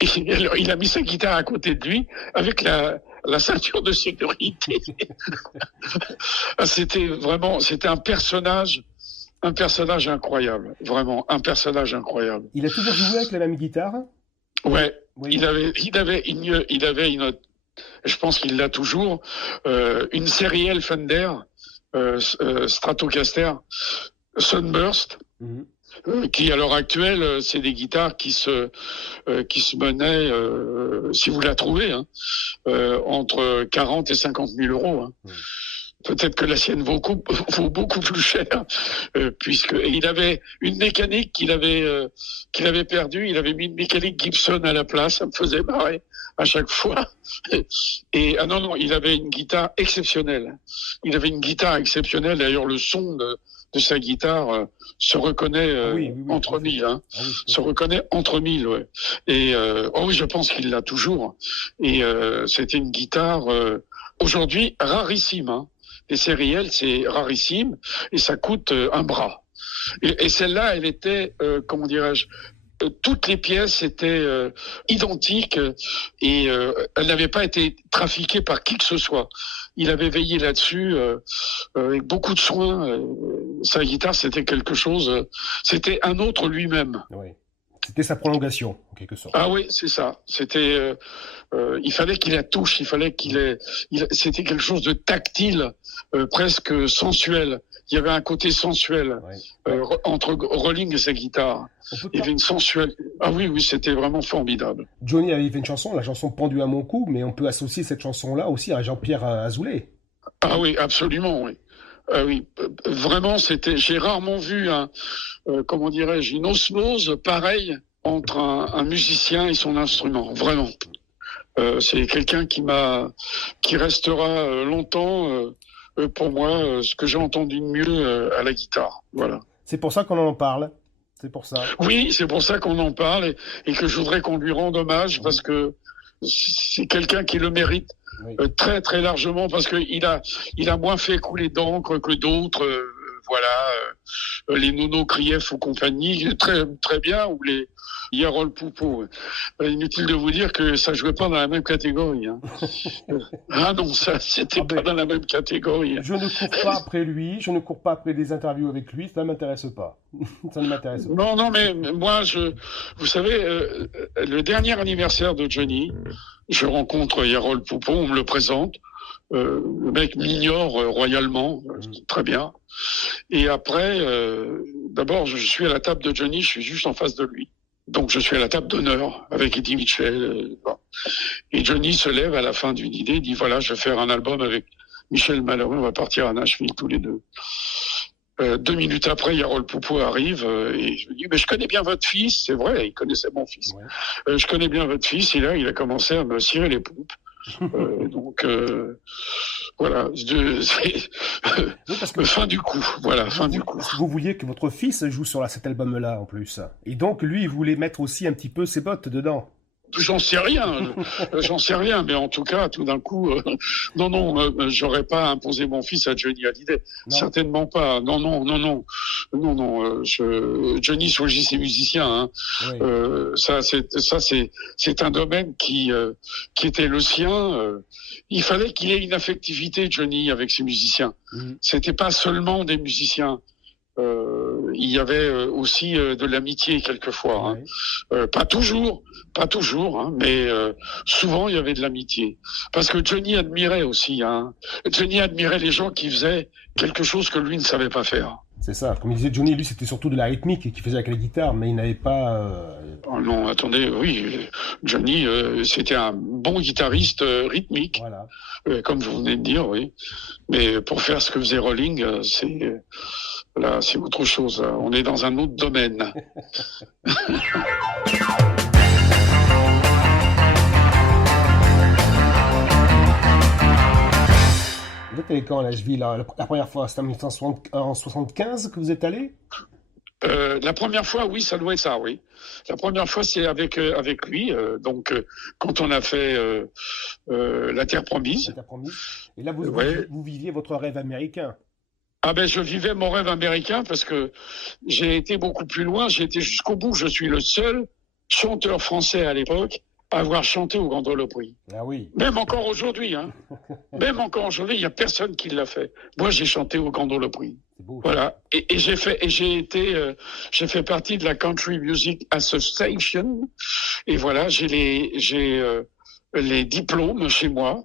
Et alors, il a mis sa guitare à côté de lui avec la ceinture de sécurité. C'était un personnage incroyable. Vraiment, un personnage incroyable. Il a toujours joué avec la même guitare? Ouais. Oui. Il avait une, je pense qu'il l'a toujours, une Serial Fender, Stratocaster, Sunburst, qui à l'heure actuelle, c'est des guitares qui se menaient, si vous la trouvez, hein, entre 40 et 50 000 euros. Hein. Peut-être que la sienne vaut beaucoup plus cher, puisque il avait une mécanique qu'il avait perdue. Il avait mis une mécanique Gibson à la place. Ça me faisait marrer à chaque fois. Et non, il avait une guitare exceptionnelle. D'ailleurs, le son de sa guitare se reconnaît entre mille. Hein. Se reconnaît entre mille, ouais. Et oui, je pense qu'il l'a toujours. Et c'était une guitare aujourd'hui rarissime. Hein. Les sérielles, c'est rarissime et ça coûte un bras. Et celle-là, elle était, comment dirais-je, toutes les pièces étaient identiques et elle n'avait pas été trafiquée par qui que ce soit. Il avait veillé là-dessus avec beaucoup de soin. Sa guitare, c'était quelque chose, c'était un autre lui-même. Oui. C'était sa prolongation, en quelque sorte. Ah oui, c'est ça. C'était, il fallait qu'il la touche, c'était quelque chose de tactile, presque sensuel. Il y avait un côté sensuel entre Rolling et sa guitare. Il y avait une sensuelle. Ah oui, c'était vraiment formidable. Johnny avait fait une chanson, la chanson Pendu à mon cou, mais on peut associer cette chanson-là aussi à Jean-Pierre Azoulay. Ah oui, absolument, oui. Oui, vraiment, j'ai rarement vu comment dirais-je, une osmose pareille entre un musicien et son instrument, vraiment. C'est quelqu'un qui restera longtemps pour moi ce que j'ai entendu de mieux à la guitare. Voilà. C'est pour ça qu'on en parle. C'est pour ça. Oui, c'est pour ça qu'on en parle et que je voudrais qu'on lui rende hommage parce que c'est quelqu'un qui le mérite. Oui. Très très largement parce que il a moins fait couler d'encre que d'autres. Les Nono Krief ou compagnie, très très bien, ou les Yarol Poupeau. Inutile de vous dire que ça jouait pas dans la même catégorie. Hein. Ah non, ça c'était pas dans la même catégorie. Je ne cours pas après lui, je ne cours pas après des interviews avec lui, ça ne m'intéresse pas. Ça ne m'intéresse pas. Non, mais moi, vous savez, le dernier anniversaire de Johnny, je rencontre Yarol Poupeau, on me le présente. Le mec m'ignore royalement, très bien. Et après, d'abord, je suis à la table de Johnny, je suis juste en face de lui. Donc, je suis à la table d'honneur avec Eddie Mitchell. Et Johnny se lève à la fin d'une idée, il dit, voilà, je vais faire un album avec Michel Malheureux, on va partir à Nashville tous les deux. 2 minutes après, Yarol Poupeau arrive et je lui dis, mais je connais bien votre fils. C'est vrai, il connaissait mon fils. Ouais. Je connais bien votre fils. Et là, il a commencé à me cirer les pompes. Donc voilà, fin du coup. Voilà, fin du coup. Vous vouliez que votre fils joue sur cet album-là en plus, et donc lui, il voulait mettre aussi un petit peu ses bottes dedans. J'en sais rien, mais en tout cas, tout d'un coup, j'aurais pas imposé mon fils à Johnny Hallyday, certainement pas. Non. Johnny choisit ses musiciens. Hein. Oui. C'est un domaine qui était le sien. Il fallait qu'il ait une affectivité, Johnny, avec ses musiciens. C'était pas seulement des musiciens. Il y avait aussi de l'amitié quelquefois, hein. Pas toujours, hein, mais souvent il y avait de l'amitié. Parce que Johnny admirait aussi, hein. Johnny admirait les gens qui faisaient quelque chose que lui ne savait pas faire. C'est ça, comme il disait Johnny, lui c'était surtout de la rythmique qu'il faisait avec la guitare, mais il n'avait pas... Oh non, attendez, oui, Johnny c'était un bon guitariste rythmique, voilà. Comme vous venez de dire, oui. Mais pour faire ce que faisait Rolling, c'est autre chose. On est dans un autre domaine. Vous êtes allé quand à Nashville, la première fois? C'était en 1975 que vous êtes allé? La première fois, oui, ça doit être ça, oui. La première fois, c'est avec lui. Quand on a fait La Terre Promise. La Terre Promise. Et là, vous viviez votre rêve américain. Ah ben, je vivais mon rêve américain parce que j'ai été beaucoup plus loin. J'ai été jusqu'au bout. Je suis le seul chanteur français à l'époque à avoir chanté au Grand Ole Opry. Ah oui. Même encore aujourd'hui, hein. Même encore aujourd'hui, il n'y a personne qui l'a fait. Moi, j'ai chanté au Grand Ole Opry. C'est beau. Voilà. Et j'ai fait partie de la Country Music Association. Et voilà, j'ai les diplômes chez moi.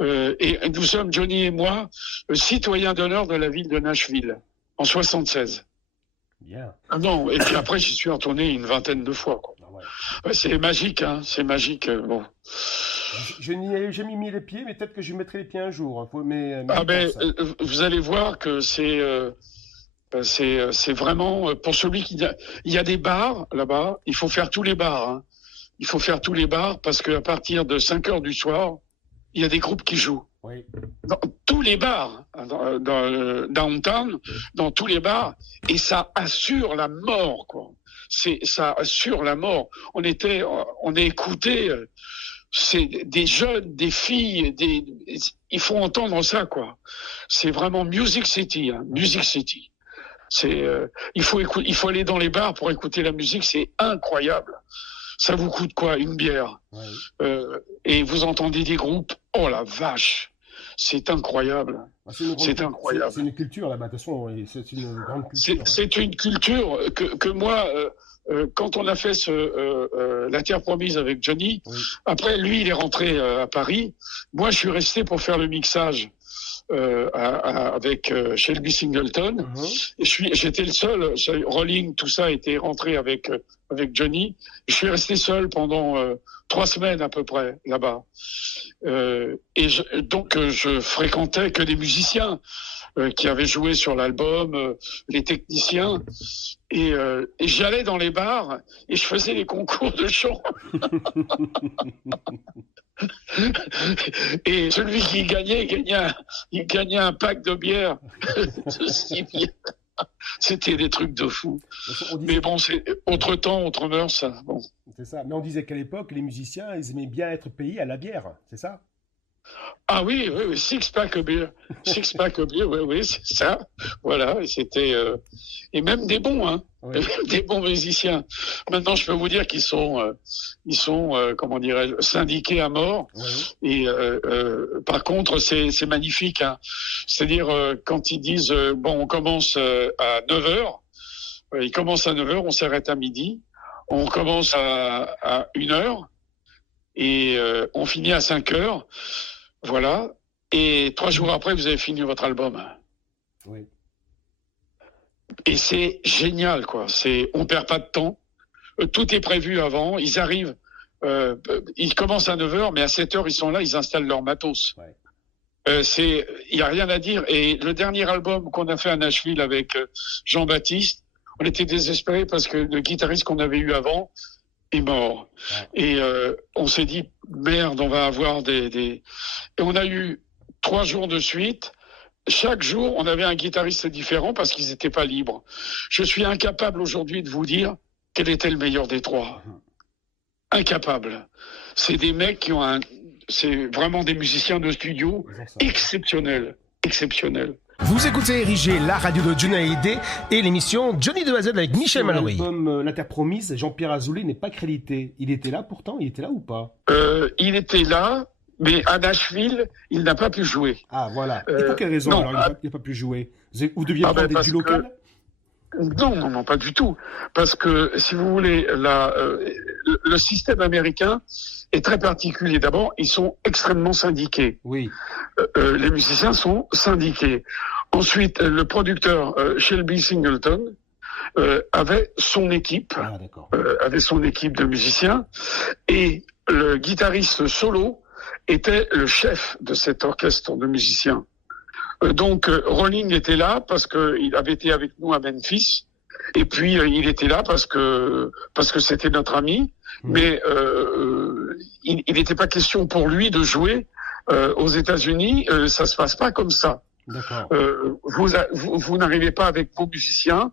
Et nous sommes, Johnny et moi, citoyens d'honneur de la ville de Nashville, en 76. Bien. Ah non, et puis après, j'y suis retourné une vingtaine de fois, quoi. Ah ouais. Ouais, c'est magique, hein, c'est magique. Bon. Je n'y ai jamais mis les pieds, mais peut-être que je mettrai les pieds un jour. Hein. Vous allez voir que c'est vraiment pour celui qui... Il y a des bars là-bas, il faut faire tous les bars. Hein. Il faut faire tous les bars parce qu'à partir de 5 heures du soir, il y a des groupes qui jouent. Oui. Dans tous les bars, dans downtown, dans tous les bars, et ça assure la mort, quoi. Ça assure la mort. On a écouté, c'est des jeunes, des filles, il faut entendre ça, quoi. C'est vraiment Music City, hein, Music City. Il faut aller dans les bars pour écouter la musique, c'est incroyable. Ça vous coûte quoi? Une bière. Oui. Et vous entendez des groupes, oh la vache! C'est incroyable. C'est incroyable. C'est une culture là-bas, de toute façon, c'est une grande culture. C'est une culture que moi, quand on a fait La Terre Promise avec Johnny, oui. Après lui il est rentré à Paris. Moi je suis resté pour faire le mixage avec Shelby Singleton. Et j'étais le seul. Rolling, tout ça était rentré avec Johnny. Je suis resté seul pendant 3 semaines à peu près là-bas. Donc je fréquentais que des musiciens qui avaient joué sur l'album, les techniciens, et j'allais dans les bars et je faisais les concours de chant. Et celui qui gagnait, il gagnait un pack de bière. C'était des trucs de fou. Mais bon, c'est autre temps, autre mœurs, ça. Bon. C'est ça. Mais on disait qu'à l'époque, les musiciens, ils aimaient bien être payés à la bière, c'est ça? Ah oui, six pack of beer, oui, c'est ça. Voilà, et c'était et même des bons, hein, oui. Des bons musiciens. Maintenant, je peux vous dire qu'ils sont, comment dirais-je, syndiqués à mort. Oui. Et par contre, c'est magnifique. Hein. C'est-à-dire quand ils disent bon, on commence à 9h, ils commencent à 9h, on s'arrête à midi, on commence à 1h et on finit à 5h. Voilà. Et 3 jours après, vous avez fini votre album. Oui. Et c'est génial, quoi. On perd pas de temps. Tout est prévu avant. Ils arrivent. Ils commencent à 9h, mais à 7h, ils sont là, ils installent leur matos. Ouais. Il y a rien à dire. Et le dernier album qu'on a fait à Nashville avec Jean-Baptiste, on était désespérés parce que le guitariste qu'on avait eu avant est mort. Ouais. Et on s'est dit, merde, on va avoir Et on a eu 3 jours de suite. Chaque jour, on avait un guitariste différent parce qu'ils n'étaient pas libres. Je suis incapable aujourd'hui de vous dire quel était le meilleur des 3. Incapable. C'est des mecs qui ont c'est vraiment des musiciens de studio exceptionnels. Exceptionnels. Vous écoutez Érigé, la radio de Johnny Hallyday et l'émission Johnny de A à Z avec Michel Mallory. L'album La Terre Promise, Jean-Pierre Azoulay n'est pas crédité. Il était là pourtant, il était là ou pas? Il était là, mais à Nashville, il n'a pas pu jouer. Ah voilà. Et pour quelle raison alors il n'a pas pu jouer? Vous deviez prendre du local? Non, pas du tout. Parce que, si vous voulez, le système américain est très particulier. D'abord, ils sont extrêmement syndiqués. Oui. Les musiciens sont syndiqués. Ensuite, le producteur Shelby Singleton avait son équipe, de musiciens, et le guitariste solo était le chef de cet orchestre de musiciens. Donc Rolling était là parce qu'il avait été avec nous à Memphis, et puis il était là parce que c'était notre ami, mais il n'était pas question pour lui de jouer aux États-Unis. Ça se passe pas comme ça. D'accord. Vous n'arrivez pas avec vos musiciens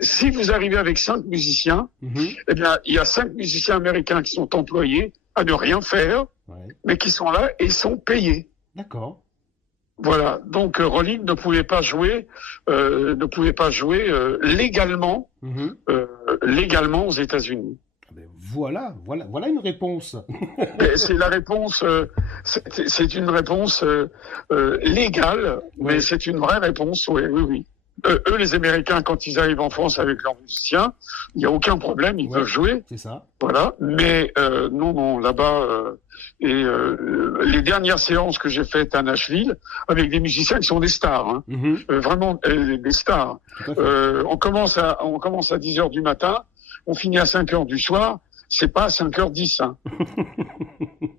si vous arrivez avec 5 musiciens, eh bien, il y a 5 musiciens américains qui sont employés à ne rien faire, mais qui sont là et sont payés. D'accord. Voilà. Donc, Rolling ne pouvait pas jouer légalement, légalement aux États-Unis. Voilà une réponse. C'est la réponse, c'est une réponse légale, mais c'est une vraie réponse, oui. Eux, les Américains, quand ils arrivent en France avec leurs musiciens, il n'y a aucun problème, ils peuvent jouer. C'est ça. Voilà. Mais non, là-bas, les dernières séances que j'ai faites à Nashville, avec des musiciens qui sont des stars, vraiment des stars. On commence à 10h du matin, on finit à 5h du soir. C'est pas 5h10, hein.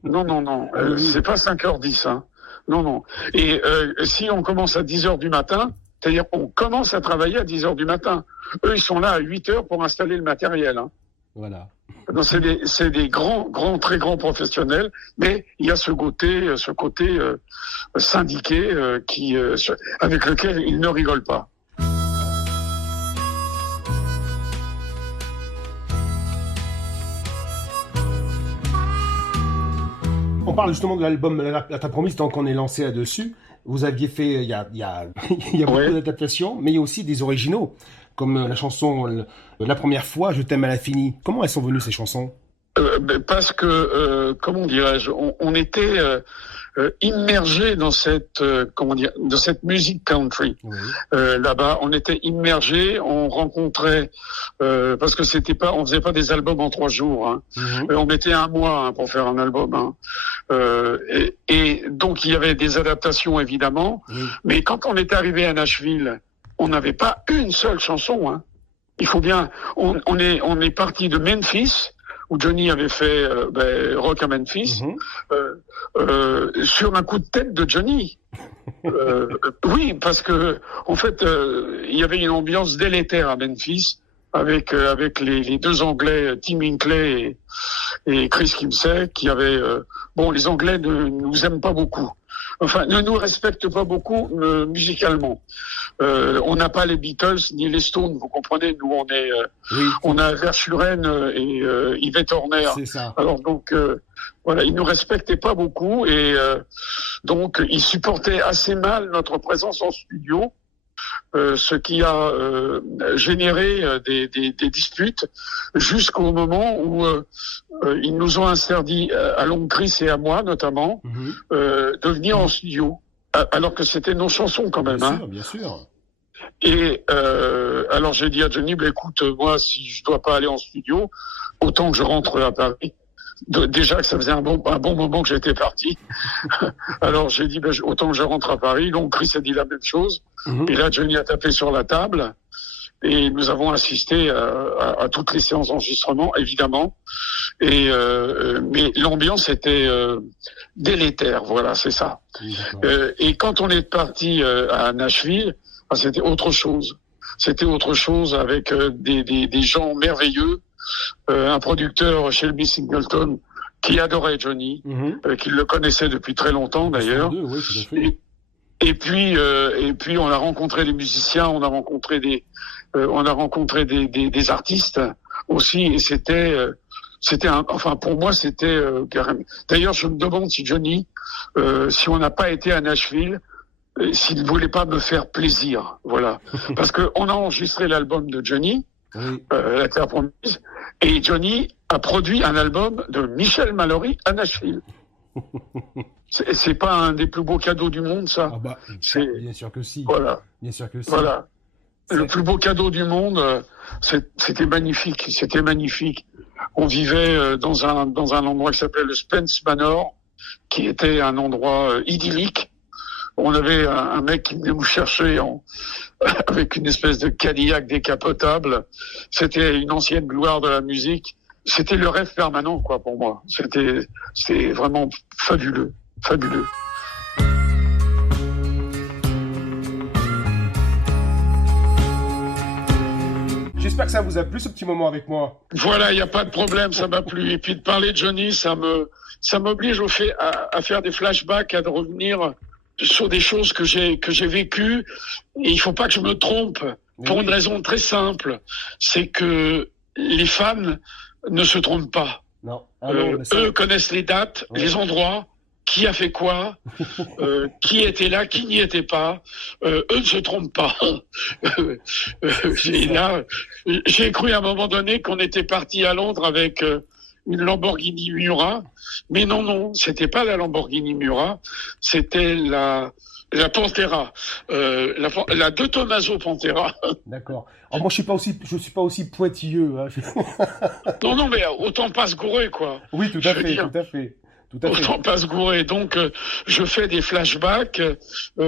Non. C'est pas 5h10, hein. Non. Et si on commence à 10h du matin, c'est-à-dire on commence à travailler à 10h du matin. Eux, ils sont là à 8h pour installer le matériel, hein. Voilà. Donc c'est des très grands professionnels, mais il y a ce côté syndiqué avec lequel ils ne rigolent pas. On parle justement de l'album La Ta Promise, tant qu'on est lancé là-dessus. Vous aviez fait, il y a beaucoup d'adaptations, mais il y a aussi des originaux, comme la chanson La Première Fois, Je t'aime à l'infini. Comment elles sont venues, ces chansons? Parce que, comment dirais-je, on était immergé dans cette dans cette musique country. Là-bas, on était immergé, on rencontrait parce que on faisait pas des albums en 3 jours, hein. On mettait 1 mois pour faire un album, hein. Et donc il y avait des adaptations évidemment, mais quand on est arrivé à Nashville, on n'avait pas une seule chanson, hein. Il faut bien, on est parti de Memphis, où Johnny avait fait Rock à Memphis, sur un coup de tête de Johnny. Oui, parce que en fait, il y avait une ambiance délétère à Memphis avec les 2 Anglais, Tim Hinckley et Chris Kimsey, qui avaient les Anglais ne nous aiment pas beaucoup. Enfin, ne nous respectent pas beaucoup musicalement. On n'a pas les Beatles ni les Stones, vous comprenez. Nous, on a Verschuren et Yvette Horner. C'est ça. Alors donc, voilà, ils nous respectaient pas beaucoup et donc ils supportaient assez mal notre présence en studio. Ce qui a généré des disputes jusqu'au moment où ils nous ont interdit, à Long Chris et à moi notamment, de venir en studio, alors que c'était nos chansons quand même. Bien sûr. Et alors j'ai dit à Johnny, écoute, moi si je dois pas aller en studio, autant que je rentre à Paris. Déjà que ça faisait un bon moment que j'étais parti. Alors j'ai dit autant que je rentre à Paris. Donc Chris a dit la même chose. Et là Johnny a tapé sur la table et nous avons assisté à toutes les séances d'enregistrement évidemment. Et mais l'ambiance était délétère. Voilà, c'est ça. Et quand on est parti à Nashville, c'était autre chose. C'était autre chose avec des gens merveilleux. Un producteur, Shelby Singleton, qui adorait Johnny, qui le connaissait depuis très longtemps d'ailleurs. Oui, tout à fait. Et puis on a rencontré des musiciens, on a rencontré des artistes aussi, et c'était pour moi c'était carrément. D'ailleurs, je me demande si Johnny, si on n'a pas été à Nashville, s'il ne voulait pas me faire plaisir, voilà, parce que on a enregistré l'album de Johnny. La Terre Promise, et Johnny a produit un album de Michel Mallory à Nashville. C'est pas un des plus beaux cadeaux du monde, ça. Bien sûr que si. Voilà. Bien sûr que si. Voilà. Le plus beau cadeau du monde, c'était magnifique. C'était magnifique. On vivait dans un endroit qui s'appelait le Spence Manor, qui était un endroit idyllique. On avait un mec qui venait nous chercher avec une espèce de Cadillac décapotable. C'était une ancienne gloire de la musique. C'était le rêve permanent, quoi, pour moi. C'était vraiment fabuleux, fabuleux. J'espère que ça vous a plu, ce petit moment avec moi. Voilà, il n'y a pas de problème, ça m'a plu. Et puis de parler de Johnny, ça m'oblige à faire des flashbacks, à revenir sur des choses que j'ai vécues. Et il faut pas que je me trompe. Pour une raison très simple, c'est que les fans ne se trompent pas. Non. Eux connaissent les dates, les endroits, qui a fait quoi, qui était là, qui n'y était pas. Eux ne se trompent pas. Et là, j'ai cru à un moment donné qu'on était parti à Londres avec une Lamborghini Miura, mais non, c'était pas la Lamborghini Miura, c'était la Pantera, la De Tomaso Pantera. D'accord. Alors moi je suis pas aussi pointilleux. Hein. non, mais autant pas se gourer, quoi. Oui, tout à fait. Autant pas se gourer. Donc, je fais des flashbacks.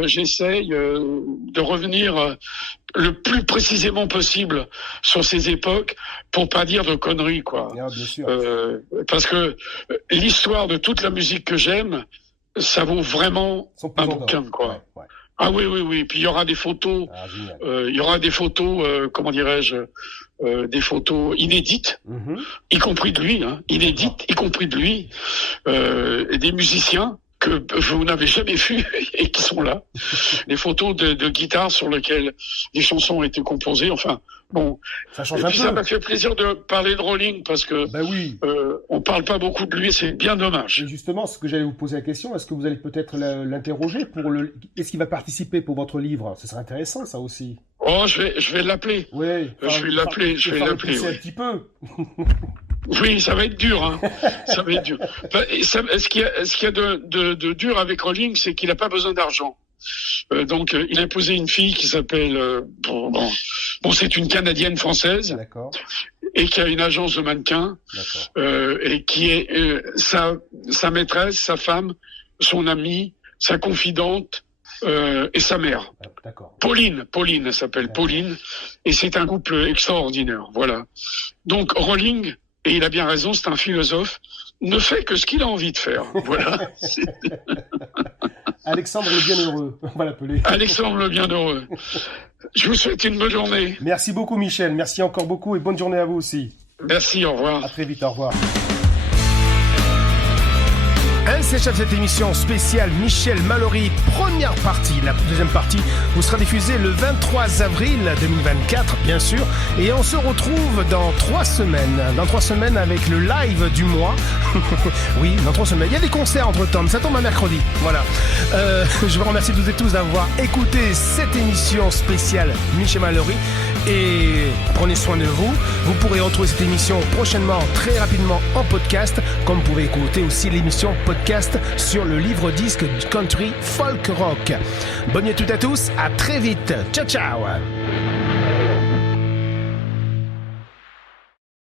J'essaye de revenir le plus précisément possible sur ces époques pour pas dire de conneries, quoi. Ah, bien sûr. Parce que l'histoire de toute la musique que j'aime, ça vaut vraiment un bouquin, quoi. Ouais. Ah oui. Puis il y aura des photos. Il y aura des photos, comment dirais-je, des photos inédites, y compris de lui, inédites, y compris de lui, et des musiciens que vous n'avez jamais vus et qui sont là. Des photos de guitare sur lesquelles les chansons ont été composées. Enfin, bon. Ça change et puis ça m'a fait plaisir de parler de Rolling parce que on parle pas beaucoup de lui, c'est bien dommage. Et justement, ce que j'allais vous poser la question, est-ce que vous allez peut-être l'interroger est-ce qu'il va participer pour votre livre? Ce serait intéressant, ça aussi. Oh, je vais l'appeler. Oui. Je vais l'appeler. Un petit peu. Oui, ça va être dur, hein. Ça va être dur. Ce qu'il y a de dur avec Rolling, c'est qu'il n'a pas besoin d'argent. Donc, il a épousé une fille qui s'appelle, c'est une Canadienne française. D'accord. Et qui a une agence de mannequins. D'accord. Et qui est sa maîtresse, sa femme, son amie, sa confidente, et sa mère. D'accord. Pauline, elle s'appelle Pauline. Et c'est un couple extraordinaire. Voilà. Donc, Rolling, et il a bien raison, c'est un philosophe, ne fait que ce qu'il a envie de faire. Voilà. Alexandre le Bienheureux, on va l'appeler. Alexandre le Bienheureux. Je vous souhaite une bonne journée. Merci beaucoup, Michel. Merci encore beaucoup et bonne journée à vous aussi. Merci, au revoir. À très vite, au revoir. Ainsi s'achève cette émission spéciale Michel Mallory, première partie. La deuxième partie vous sera diffusée le 23 avril 2024, bien sûr. Et on se retrouve dans 3 semaines. Dans 3 semaines avec le live du mois. Oui, dans 3 semaines. Il y a des concerts entre-temps, mais ça tombe un mercredi. Voilà. Je vous remercie toutes et tous d'avoir écouté cette émission spéciale Michel Mallory. Et prenez soin de vous. Vous pourrez retrouver cette émission prochainement, très rapidement en podcast, comme vous pouvez écouter aussi l'émission podcast sur le livre disque du country folk rock. Bonne nuit à toutes et à tous, à très vite. Ciao ciao.